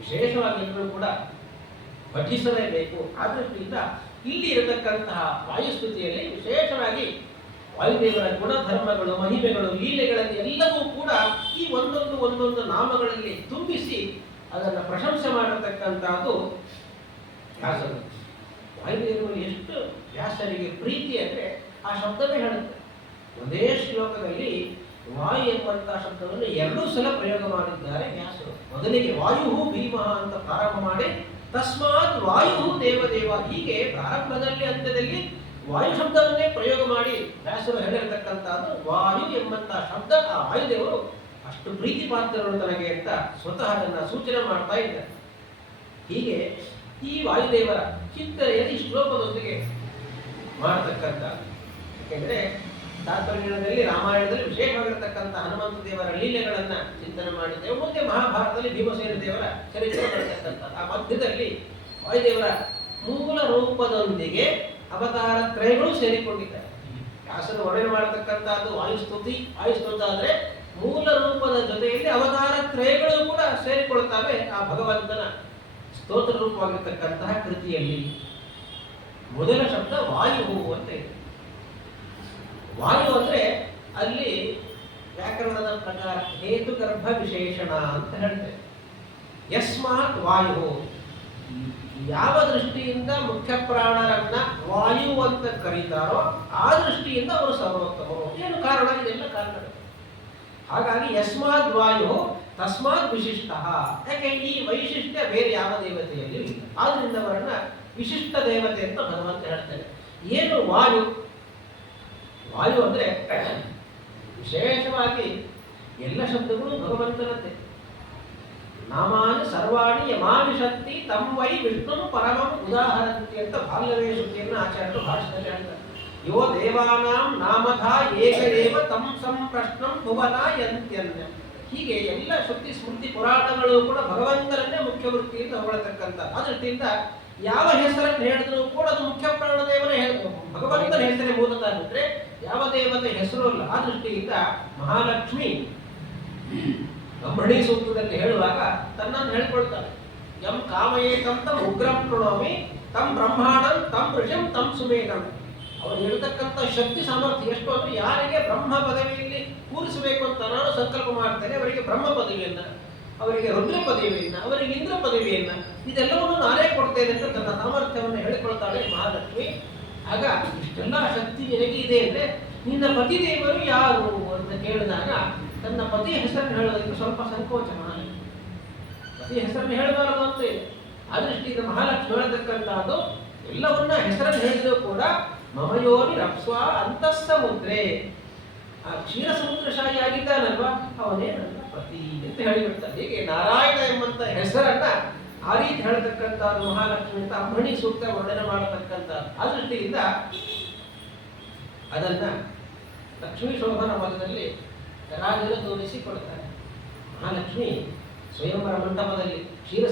ವಿಶೇಷವಾಗಿ ಎಲ್ಲರೂ ಕೂಡ ಪಠಿಸಲೇಬೇಕು. ಆ ದೃಷ್ಟಿಯಿಂದ ಇಲ್ಲಿ ಇರತಕ್ಕಂತಹ ವಾಯುಸ್ತುತಿಯಲ್ಲಿ ವಿಶೇಷವಾಗಿ ವಾಯುದೇವರ ಗುಣಧರ್ಮಗಳು, ಮಹಿಮೆಗಳು, ಲೀಲೆಗಳಲ್ಲಿ ಎಲ್ಲವೂ ಕೂಡ ಈ ಒಂದೊಂದು ನಾಮಗಳಲ್ಲಿ ತುಂಬಿಸಿ ಅದನ್ನು ಪ್ರಶಂಸೆ ಮಾಡತಕ್ಕಂಥದ್ದು ವ್ಯಾಸರು. ವಾಯುದೇವರು ಎಷ್ಟು ವ್ಯಾಸರಿಗೆ ಪ್ರೀತಿ ಅಂದರೆ ಆ ಶಬ್ದವೇ ಹೇಳುತ್ತೆ. ಒಂದೇ ಶ್ಲೋಕದಲ್ಲಿ ವಾಯು ಎಂಬಂತಹ ಶಬ್ದವನ್ನು 2 ಸಲ ಪ್ರಯೋಗ ಮಾಡಿದ್ದಾರೆ ವ್ಯಾಸರು. ಮೊದಲಿಗೆ ವಾಯು ಭೀಮಃ ಅಂತ ಪ್ರಾರಂಭ ಮಾಡಿ ತಸ್ಮಾತ್ ವಾಯು ದೇವದೇವ, ಹೀಗೆ ಪ್ರಾರಂಭದಲ್ಲಿ ಅಂತ್ಯದಲ್ಲಿ ವಾಯು ಶಬ್ದವನ್ನೇ ಪ್ರಯೋಗ ಮಾಡಿ ವ್ಯಾಸರು ಹೇಳಿರತಕ್ಕಂಥದ್ದು. ವಾಯು ಎಂಬಂತಹ ಶಬ್ದ ಆ ವಾಯುದೇವರು ಅಷ್ಟು ಪ್ರೀತಿ ಪಾತ್ರರು ತನಗೆ ಅಂತ ಸ್ವತಃ ಅದನ್ನು ಸೂಚನೆ ಮಾಡ್ತಾ ಇದ್ದಾರೆ. ಹೀಗೆ ಈ ವಾಯುದೇವರ ಚಿಂತನೆಯಲ್ಲಿ ಶ್ಲೋಕದೊಂದಿಗೆ ಮಾಡತಕ್ಕಂಥ, ಯಾಕೆಂದರೆ ತಾತ್ಪರ್ಯದಲ್ಲಿ ರಾಮಾಯಣದಲ್ಲಿ ವಿಶೇಷವಾಗಿರತಕ್ಕಂಥ ಹನುಮಂತ ದೇವರ ಲೀಲೆಗಳನ್ನ ಚಿಂತನೆ ಮಾಡಿದ್ದೇವೆ. ಮುಂದೆ ಮಹಾಭಾರತದಲ್ಲಿ ಭೀಮಸೇನ ದೇವರ ಚರಿತ್ರೆ ಬರತಕ್ಕಂಥ ಆ ಮಧ್ಯದಲ್ಲಿ ವಾಯುದೇವರ ಮೂಲ ರೂಪದೊಂದಿಗೆ ಅವತಾರ ತ್ರಯಗಳು ಸೇರಿಕೊಂಡಿದ್ದಾರೆ. ವ್ಯಾಸರು ವರ್ಣನೆ ಮಾಡತಕ್ಕಂಥದ್ದು ವಾಯುಸ್ತುತಿ. ವಾಯುಸ್ತುತ ಆದರೆ ಮೂಲ ರೂಪದ ಜೊತೆಯಲ್ಲಿ ಅವತಾರ ತ್ರಯಗಳು ಕೂಡ ಸೇರಿಕೊಳ್ತವೆ ಆ ಭಗವಂತನ ಸ್ತೋತ್ರ ರೂಪವಾಗಿರ್ತಕ್ಕಂತಹ ಕೃತಿಯಲ್ಲಿ. ಮೊದಲ ಶಬ್ದ ವಾಯು ಅಂತ ಇದೆ. ವಾಯು ಅಂದ್ರೆ ಅಲ್ಲಿ ವ್ಯಾಕರಣದ ಪ್ರಕಾರ ಹೇತುಗರ್ಭ ವಿಶೇಷಣ ಅಂತ ಹೇಳ್ತೇವೆ. ಯಸ್ಮಾತ್ ವಾಯು, ಯಾವ ದೃಷ್ಟಿಯಿಂದ ಮುಖ್ಯ ಪ್ರಾಣರನ್ನ ವಾಯು ಅಂತ ಕರೀತಾರೋ ಆ ದೃಷ್ಟಿಯಿಂದ ಅವರು ಸರ್ವೋತ್ತಮರು. ಏನು ಕಾರಣ? ಇದೆಲ್ಲ ಕಾರಣಗಳು. ಹಾಗಾಗಿ ಯಸ್ಮಾತ್ ವಾಯು ತಸ್ಮಾತ್ ವಿಶಿಷ್ಟ. ಯಾಕೆ ಈ ವೈಶಿಷ್ಟ್ಯ ಬೇರೆ ಯಾವ ದೇವತೆಯಲ್ಲಿ ಇಲ್ಲ. ಆದ್ರಿಂದ ಅವರನ್ನ ವಿಶಿಷ್ಟ ದೇವತೆ ಅಂತ ಭಗವಂತ ಹೇಳ್ತಾರೆ. ಏನು ವಾಯು? ವಾಯು ಅಂದ್ರೆ ವಿಶೇಷವಾಗಿ ಎಲ್ಲ ಶಬ್ದಗಳು ಭಗವಂತನದ್ದೇ. ನಾಮಾನಿ ಸರ್ವಾಣಿ ಯಮಾವಿಶಕ್ತಿ ತಂ ವೈ ವಿಷ್ಣು ಪರಮಂ ಉದಾಹರಂತಿ ಅಂತ ಬಾಲ್ಯವೇ ಶ್ರುತಿಯನ್ನು ಆಚಾರ್ಯರು ಭಾಷಣದಲ್ಲಿ ಹೇಳ್ತಾರೆ. ಯೋ ದೇವಾನಾಂ ನಾಮಧ ಏಕ ಏವ ತಂ ಸಂಪ್ರಶ್ನಂ ಭುವನ ಯಂತ್ಯನ್ಯ. ಹೀಗೆ ಎಲ್ಲ ಶ್ರುತಿ ಸ್ಮೃತಿ ಪುರಾಣಗಳು ಕೂಡ ಭಗವಂತನನ್ನೇ ಮುಖ್ಯ ವೃತ್ತಿಯಿಂದ ಹೊಗಳತಕ್ಕಂಥ. ಆ ದೃಷ್ಟಿಯಿಂದ ಯಾವ ಹೆಸರನ್ನು ಹೇಳಿದ್ರು ಕೂಡ ಅದು ಮುಖ್ಯ ಪ್ರಾಣದೇವನೇ ಭಗವಂತನ ಹೆಸರೇ ಮೂಲತಃ ಬಿಟ್ರೆ ಯಾವ ದೇವತೆ ಹೆಸರು ಅಲ್ಲ. ಆ ದೃಷ್ಟಿಯಿಂದ ಮಹಾಲಕ್ಷ್ಮಿ ಬ್ರಹ್ಮಣಿ ಸೂಕ್ತದಲ್ಲಿ ಹೇಳುವಾಗ ತನ್ನನ್ನು ಹೇಳ್ಕೊಳ್ತಾಳೆ. ಯಂ ಕಾಮಯೇಕಂ ತಂ ಉಗ್ರಂ ಪ್ರಣೋಮಿ ತಂ ಬ್ರಹ್ಮಾಣಂ ತಂ ಋಷಂ ತಂ ಸುಮೇಧಂ. ಅವರು ಹೇಳ್ತಕ್ಕಂಥ ಶಕ್ತಿ ಸಾಮರ್ಥ್ಯ ಎಷ್ಟು ಅಂದ್ರೆ, ಯಾರಿಗೆ ಬ್ರಹ್ಮ ಪದವಿಯಲ್ಲಿ ಕೂರಿಸಬೇಕು ಅಂತ ನಾನು ಸಂಕಲ್ಪ ಮಾಡ್ತೇನೆ ಅವರಿಗೆ ಬ್ರಹ್ಮ ಪದವಿಯನ್ನ, ಅವರಿಗೆ ರುದ್ರ ಪದವಿಯನ್ನ, ಅವರಿಗೆ ಇಂದ್ರ ಪದವಿಯನ್ನ, ಇದೆಲ್ಲವನ್ನು ನಾನೇ ಕೊಡ್ತೇನೆ ಅಂತ ತನ್ನ ಸಾಮರ್ಥ್ಯವನ್ನು ಹೇಳಿಕೊಳ್ತಾಳೆ ಮಹಾಲಕ್ಷ್ಮಿ. ಆಗ ಇಷ್ಟೆಲ್ಲ ಶಕ್ತಿ ನಿನಗೆ ಇದೆ ಅಂದ್ರೆ ನಿನ್ನ ಪತಿದೇವರು ಯಾರು ಅಂತ ಕೇಳಿದಾಗ ತನ್ನ ಪತಿಯ ಹೆಸರನ್ನು ಹೇಳೋದಕ್ಕೆ ಸ್ವಲ್ಪ ಸಂಕೋಚ ಮಹಾಲಕ್ಷ್ಮಿ. ಪತಿಯ ಹೆಸರನ್ನು ಹೇಳಬಾರದು ಅಂತ ಇದೆ. ಆ ದೃಷ್ಟಿಯಿಂದ ಮಹಾಲಕ್ಷ್ಮಿ ಹೇಳತಕ್ಕಂಥದ್ದು ಎಲ್ಲವನ್ನ ಹೆಸರನ್ನು ಹೇಳಿದ್ರು ಕೂಡ ಮಮಯೋನಿ ರಪ್ಸ್ವ ಅಂತಸ್ಸಮುದ್ರೆ, ಆ ಕ್ಷೀರ ಸಮುದ್ರಶಾಹಿ ಆಗಿದ್ದಾನಲ್ವಾ ಅವನೇ ನನ್ನ ಪತಿ ಅಂತ ಹೇಳಿಬಿಡ್ತಾರೆ. ಹೀಗೆ ನಾರಾಯಣ ಎಂಬಂತ ಹೆಸರನ್ನ ಆ ರೀತಿ ಹೇಳತಕ್ಕಂಥದ್ದು ಮಹಾಲಕ್ಷ್ಮಿ ಅಂತ ಬ್ರಹ್ಮಣಿ ಸೂಕ್ತ ವರ್ಣನೆ ಮಾಡತಕ್ಕಂಥ. ಆ ದೃಷ್ಟಿಯಿಂದ ಅದನ್ನ ಲಕ್ಷ್ಮೀ ಶೋಭನ ಪದದಲ್ಲಿ ರಾಜರು ತೋರಿಸಿಕೊಡ್ತಾರೆ. ಮಹಾಲಕ್ಷ್ಮಿ ಸ್ವಯಂವರ ಮಂಟಪದಲ್ಲಿ ಕ್ಷೀರ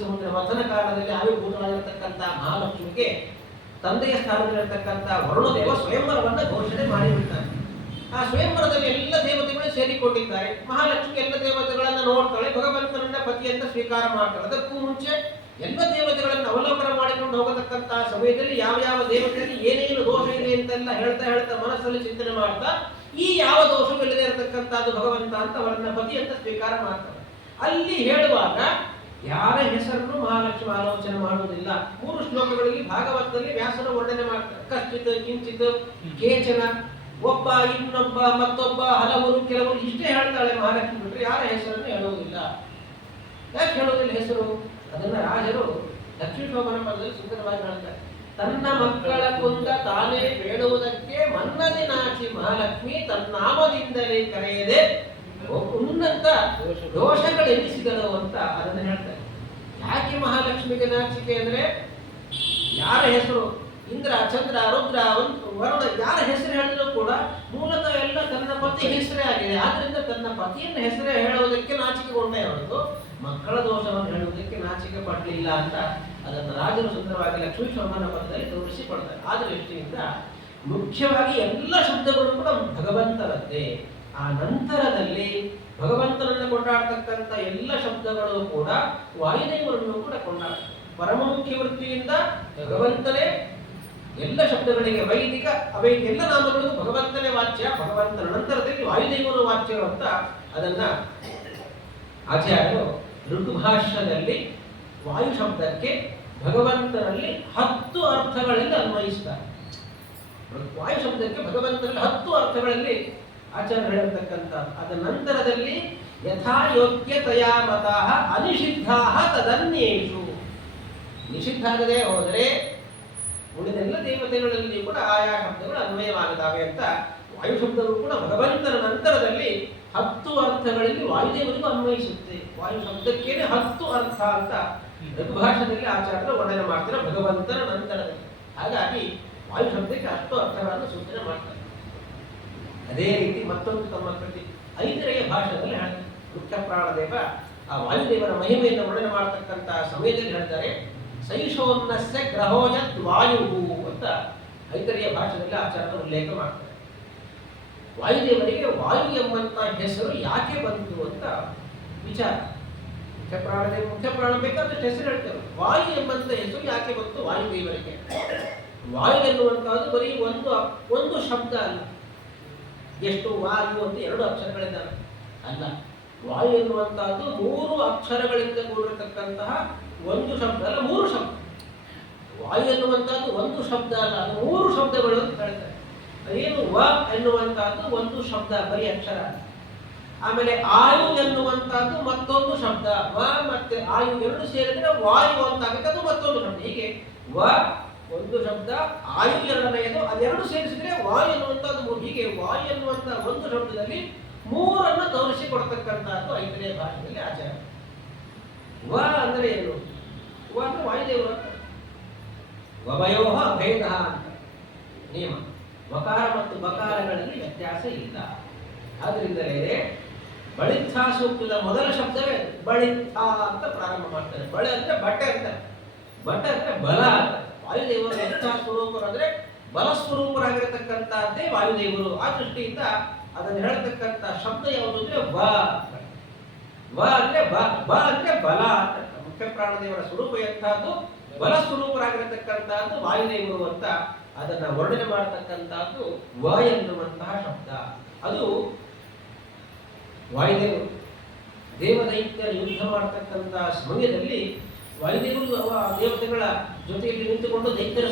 ಸಮುದ್ರ ವಚನ ಕಾಲದಲ್ಲಿ ಆವಿರ್ಭೂತವಾಗಿರತಕ್ಕಂಥ ಮಹಾಲಕ್ಷ್ಮಿಗೆ ತಂದೆಯ ಸ್ಥಾನದಲ್ಲಿರತಕ್ಕಂಥ ವರುಣದೇವ ಸ್ವಯಂವರವನ್ನು ಘೋಷಣೆ ಮಾಡಿಬಿಡ್ತಾನೆ. ಆ ಸ್ವಯಂವರದಲ್ಲಿ ಎಲ್ಲ ದೇವತೆಗಳು ಸೇರಿಕೊಂಡಿದ್ದಾರೆ. ಮಹಾಲಕ್ಷ್ಮಿ ಎಲ್ಲ ದೇವತೆಗಳನ್ನ ನೋಡ್ತಾಳೆ, ಭಗವಂತನನ್ನ ಪತಿಯಂತ ಸ್ವೀಕಾರ ಮಾಡ್ತಾಳೆ. ಅದಕ್ಕೂ ಮುಂಚೆ ಎಲ್ಲ ದೇವತೆಗಳನ್ನು ಅವಲೋಕನ ಮಾಡಿಕೊಂಡು ಹೋಗತಕ್ಕಂತಹ ಸಮಯದಲ್ಲಿ ಯಾವ ಯಾವ ದೇವತೆಯಲ್ಲಿ ಏನೇನು ದೋಷ ಇದೆ ಅಂತೆಲ್ಲ ಹೇಳ್ತಾ ಹೇಳ್ತಾ ಮನಸ್ಸಲ್ಲಿ ಚಿಂತನೆ ಮಾಡ್ತಾ ಈ ಯಾವ ದೋಷವೂ ಇಲ್ಲದೆ ಇರತಕ್ಕಂಥದ್ದು ಭಗವಂತ ಅಂತ ಅವರನ್ನ ಪತಿ ಅಂತ ಸ್ವೀಕಾರ ಮಾಡ್ತಾರೆ. ಅಲ್ಲಿ ಹೇಳುವಾಗ ಯಾರ ಹೆಸರನ್ನು ಮಹಾಲಕ್ಷ್ಮಿ ಆಲೋಚನೆ ಮಾಡುವುದಿಲ್ಲ. 3 ಶ್ಲೋಕಗಳಲ್ಲಿ ಭಾಗವತದಲ್ಲಿ ವ್ಯಾಸನ ವರ್ಣನೆ ಮಾಡ್ತಾರೆ. ಕಶ್ಚಿತ್ ಕಿಂಚಿತ್ ಕೇಚನ, ಒಬ್ಬ ಇನ್ನೊಬ್ಬ ಮತ್ತೊಬ್ಬ ಹಲವರು ಕೆಲವರು ಇಷ್ಟೇ ಹೇಳ್ತಾಳೆ ಮಹಾಲಕ್ಷ್ಮಿ ಬಿಟ್ಟರೆ ಯಾರ ಹೆಸರನ್ನು ಹೇಳುವುದಿಲ್ಲ. ಯಾಕೆ ಹೇಳುವುದಿಲ್ಲ ಹೆಸರು? ಅದನ್ನ ರಾಜರು ಲಕ್ಷ್ಮೀ ಶೋಭನ ಪದದಲ್ಲಿ ಸುಂದರವಾಗಿ ಹೇಳ್ತಾರೆ. ತನ್ನ ಮಕ್ಕಳ ಕುಂದ ತಾನೇ ಬೇಡುವುದಕ್ಕೆ ಮನ್ನದಿ ನಾಚಿ ಮಹಾಲಕ್ಷ್ಮಿ ತನ್ನಾಮದಿಂದಲೇ ಕರೆಯದೆ ಉನ್ನತ ದೋಷಗಳೆನಿಸಿದಳು ಅಂತ ಅದನ್ನ ಹೇಳ್ತಾರೆ. ಯಾಕೆ ಮಹಾಲಕ್ಷ್ಮಿಗೆ ನಾಚಿಕೆ ಅಂದ್ರೆ ಯಾರ ಹೆಸರು ಇಂದ್ರ ಚಂದ್ರ ರುದ್ರ ವರುಣ ಯಾರ ಹೆಸರು ಹೇಳಿದ್ರು ಕೂಡ ಮೂಲತಃ ಎಲ್ಲ ತನ್ನ ಪತಿ ಹೆಸರೇ ಆಗಿದೆ. ಆದ್ರಿಂದ ತನ್ನ ಪತಿಯನ್ನ ಹೆಸರೇ ಹೇಳುವುದಕ್ಕೆ ನಾಚಿಕೆಗೊಂಡೇ ಹೊರತು ಮಕ್ಕಳ ದೋಷವನ್ನು ಹೇಳುವುದಕ್ಕೆ ನಾಚಿಕೆ ಪಡಲಿಲ್ಲ ಅಂತ ಅದನ್ನು ರಾಜರು ಸುಂದರವಾಗಿ ಲಕ್ಷ್ಮೀ ಶೋಭನ ಪದದಲ್ಲಿ ತೋರಿಸಿಕೊಡ್ತಾರೆ. ಆ ದೃಷ್ಟಿಯಿಂದ ಮುಖ್ಯವಾಗಿ ಎಲ್ಲ ಶಬ್ದಗಳು ಕೂಡ ಭಗವಂತನದ್ದೇ. ಆ ನಂತರದಲ್ಲಿ ಭಗವಂತನನ್ನು ಕೊಂಡಾಡ್ತಕ್ಕಂಥ ಎಲ್ಲ ಶಬ್ದಗಳು ಕೂಡ ವಾಯುದೇವರನ್ನು ಕೂಡ ಕೊಂಡಾಡ್ತಾರೆ. ಪರಮ ಮುಖ್ಯ ವೃತ್ತಿಯಿಂದ ಭಗವಂತನೇ ಎಲ್ಲ ಶಬ್ದಗಳಿಗೆ ವೈದಿಕ ಅವೈದಿಕ ಎಲ್ಲ ನಾಮಗಳು ಭಗವಂತನೇ ವಾಚ್ಯ. ಭಗವಂತನ ನಂತರದಲ್ಲಿ ವಾಯುದೇವರು ವಾಚ್ಯರು ಅಂತ ಅದನ್ನ ಆಚಾರ್ಯರು ಋತುಭಾಷ್ಯದಲ್ಲಿ ವಾಯು ಶಬ್ದಕ್ಕೆ ಭಗವಂತನಲ್ಲಿ 10 ಅರ್ಥಗಳಲ್ಲಿ ಅನ್ವಯಿಸ್ತಾರೆ. ವಾಯು ಶಬ್ದಕ್ಕೆ ಭಗವಂತನಲ್ಲಿ 10 ಅರ್ಥಗಳಲ್ಲಿ ಆಚಾರ್ಯ ಹೇಳಿರ್ತಕ್ಕಂಥ ಅದರ ನಂತರದಲ್ಲಿ ಯಥಾ ಯೋಗ್ಯತೆಯ ಮತಃ ಅನಿಷಿದ್ಧಾ ತದನ್ಯೇಷು. ನಿಷಿದ್ಧ ಆಗದೆ ಹೋದರೆ ಉಳಿದೆಲ್ಲ ದೇವತೆಗಳಲ್ಲಿ ಕೂಡ ಆಯಾ ಶಬ್ದಗಳು ಅನ್ವಯವಾಗುತ್ತವೆ ಅಂತ ವಾಯು ಶಬ್ದಗಳು ಕೂಡ ಭಗವಂತನ ನಂತರದಲ್ಲಿ 10 ಅರ್ಥಗಳಲ್ಲಿ ವಾಯುದೇವರಿಗೂ ಅನ್ವಯಿಸುತ್ತೆ. ವಾಯು ಶಬ್ದಕ್ಕೇನೆ 10 ಅರ್ಥ ಅಂತ ಋತುಭಾಷದಲ್ಲಿ ಆಚಾರ್ಯರು ವರ್ಣನೆ ಮಾಡ್ತಾರೆ ಭಗವಂತನ ನಂತರದಲ್ಲಿ. ಹಾಗಾಗಿ ವಾಯು ಶಬ್ದಕ್ಕೆ 10 ಅರ್ಥಗಳನ್ನು ಸೂಚನೆ ಮಾಡ್ತಾರೆ. ಅದೇ ರೀತಿ ಮತ್ತೊಂದು ತಮ್ಮ ಕೃತಿ ಐದರೆಯ ಭಾಷೆಯಲ್ಲಿ ಹೇಳ್ತಾರೆ. ಮುಖ್ಯ ಪ್ರಾಣದೇವ ಆ ವಾಯುದೇವರ ಮಹಿಮೆಯನ್ನು ವರ್ಣನೆ ಮಾಡತಕ್ಕಂಥ ಸಮಯದಲ್ಲಿ ಹೇಳ್ತಾರೆ ಸೈಷೋನ್ನಸ್ಯ ಗ್ರಹೋಯದ್ ವಾಯು ಅಂತ ಐತರೆಯ ಭಾಷೆಯಲ್ಲಿ ಆಚಾರ್ಯರು ಉಲ್ಲೇಖ ಮಾಡ್ತಾರೆ. ವಾಯುದೇವರಿಗೆ ವಾಯು ಎಂಬಂತ ಹೆಸರು ಯಾಕೆ ಬಂತು ಅಂತ ವಿಚಾರ. ಮುಖ್ಯ ಪ್ರಾಣ ಬೇಕಾದಷ್ಟು ಹೆಸರು ಹೇಳ್ತೇವೆ. ವಾಯು ಎಂಬಂತ ಹೆಸರು ಯಾಕೆ ಬಂತು ವಾಯುದೇವರಿಗೆ? ವಾಯು ಎನ್ನುವಂತಹದ್ದು ಬರೀ ಒಂದು ಶಬ್ದ ಅಲ್ಲ. ಎಷ್ಟು ವಾಯು ಅಂತ 2 ಅಕ್ಷರಗಳಿದ್ದಾವೆ ಅಲ್ಲ. ವಾಯು ಎನ್ನುವಂತಹದ್ದು 3 ಅಕ್ಷರಗಳಿಂದ ಕೂಡಿರತಕ್ಕಂತಹ ಒಂದು ಶಬ್ದ ಅಲ್ಲ, 3 ಶಬ್ದ. ವಾಯು ಎನ್ನುವಂತಹದ್ದು ಒಂದು ಶಬ್ದ ಅಲ್ಲ, ಅದು 3 ಶಬ್ದಗಳು ಅಂತ ಹೇಳ್ತಾರೆ. ಏನು ವ ಎನ್ನುವಂತಹದ್ದು ಒಂದು ಶಬ್ದ ಬರೀ ಅಕ್ಷರ. ಆಮೇಲೆ ಆಯು ಎನ್ನುವಂತಹದ್ದು ಮತ್ತೊಂದು ಶಬ್ದ. ವ ಮತ್ತೆ ಆಯು 2 ಸೇರಿದ್ರೆ ವಾಯು ಅಂತ ಆಗುತ್ತೆ, ಅದು ಮತ್ತೊಂದು ಶಬ್ದ. ಹೀಗೆ ವ ಒಂದು ಶಬ್ದ, ಆಯು 2ನೇದು, ಅದೆರಡು ಸೇರಿಸಿದ್ರೆ ವಾಯು ಎನ್ನುವಂತಹದ್ದು 3. ಹೀಗೆ ವಾಯು ಎನ್ನುವಂತಹ ಒಂದು ಶಬ್ದದಲ್ಲಿ 3 ತೋರಿಸಿಕೊಡ್ತಕ್ಕಂಥದ್ದು ಐದನೇ ಭಾಷೆಯಲ್ಲಿ ಆಚಾರ. ವ ಅಂದ್ರೆ ಏನು? ವ ಅಂದ್ರೆ ವಾಯುದೇವರು ಅಂತ. ವಭಯೋ ಭೇದ ಅಂತ ನಿಯಮ. ವಕಾರ ಮತ್ತು ಬಕಾರಗಳಲ್ಲಿ ವ್ಯತ್ಯಾಸ ಇಲ್ಲ. ಆದ್ರಿಂದಲೇ ಬಳಿತ್ಥ ಸೂಕ್ತದ ಮೊದಲ ಶಬ್ದವೇ ಬಳಿತ್ಥ ಅಂತ ಪ್ರಾರಂಭ ಮಾಡ್ತಾರೆ. ಬಳೆ ಅಂದ್ರೆ ಬಟ್ಟೆ ಅಂತ, ಬಟ್ಟೆ ಅಂದ್ರೆ ಬಲ ಅಂತ. ವಾಯುದೇವರು ಎಂಥ ಸ್ವರೂಪರು ಅಂದ್ರೆ ಬಲ ಸ್ವರೂಪರಾಗಿರತಕ್ಕಂಥದ್ದೇ ವಾಯುದೇವರು. ಆ ದೃಷ್ಟಿಯಿಂದ ಅದನ್ನು ಹೇಳತಕ್ಕಂಥ ಶಬ್ದ ಯಾವುದು ಅಂದ್ರೆ ವ ಅಂದ್ರೆ ಬ ಅಂದ್ರೆ ಬಲ ಅಂತ. ಮುಖ್ಯ ಪ್ರಾಣದೇವರ ಸ್ವರೂಪ ಎಂಥದ್ದು ಬಲ ಸ್ವರೂಪರಾಗಿರತಕ್ಕಂಥದ್ದು ವಾಯುದೇವರು ಅಂತ ಅದನ್ನ ವರ್ಣನೆ ಮಾಡತಕ್ಕಂಥದ್ದು ವ ಎನ್ನುವಂತಹ ಶಬ್ದ. ಅದು ವಾಯುದೇವರು ದೇವದೈತ್ಯರ ಯುದ್ಧ ಮಾಡತಕ್ಕಂತಹ ಸಮಯದಲ್ಲಿ ವಾಯುದೇವರು ದೇವತೆಗಳ ಜೊತೆಯಲ್ಲಿ ನಿಂತುಕೊಂಡು ದೈತ್ಯರ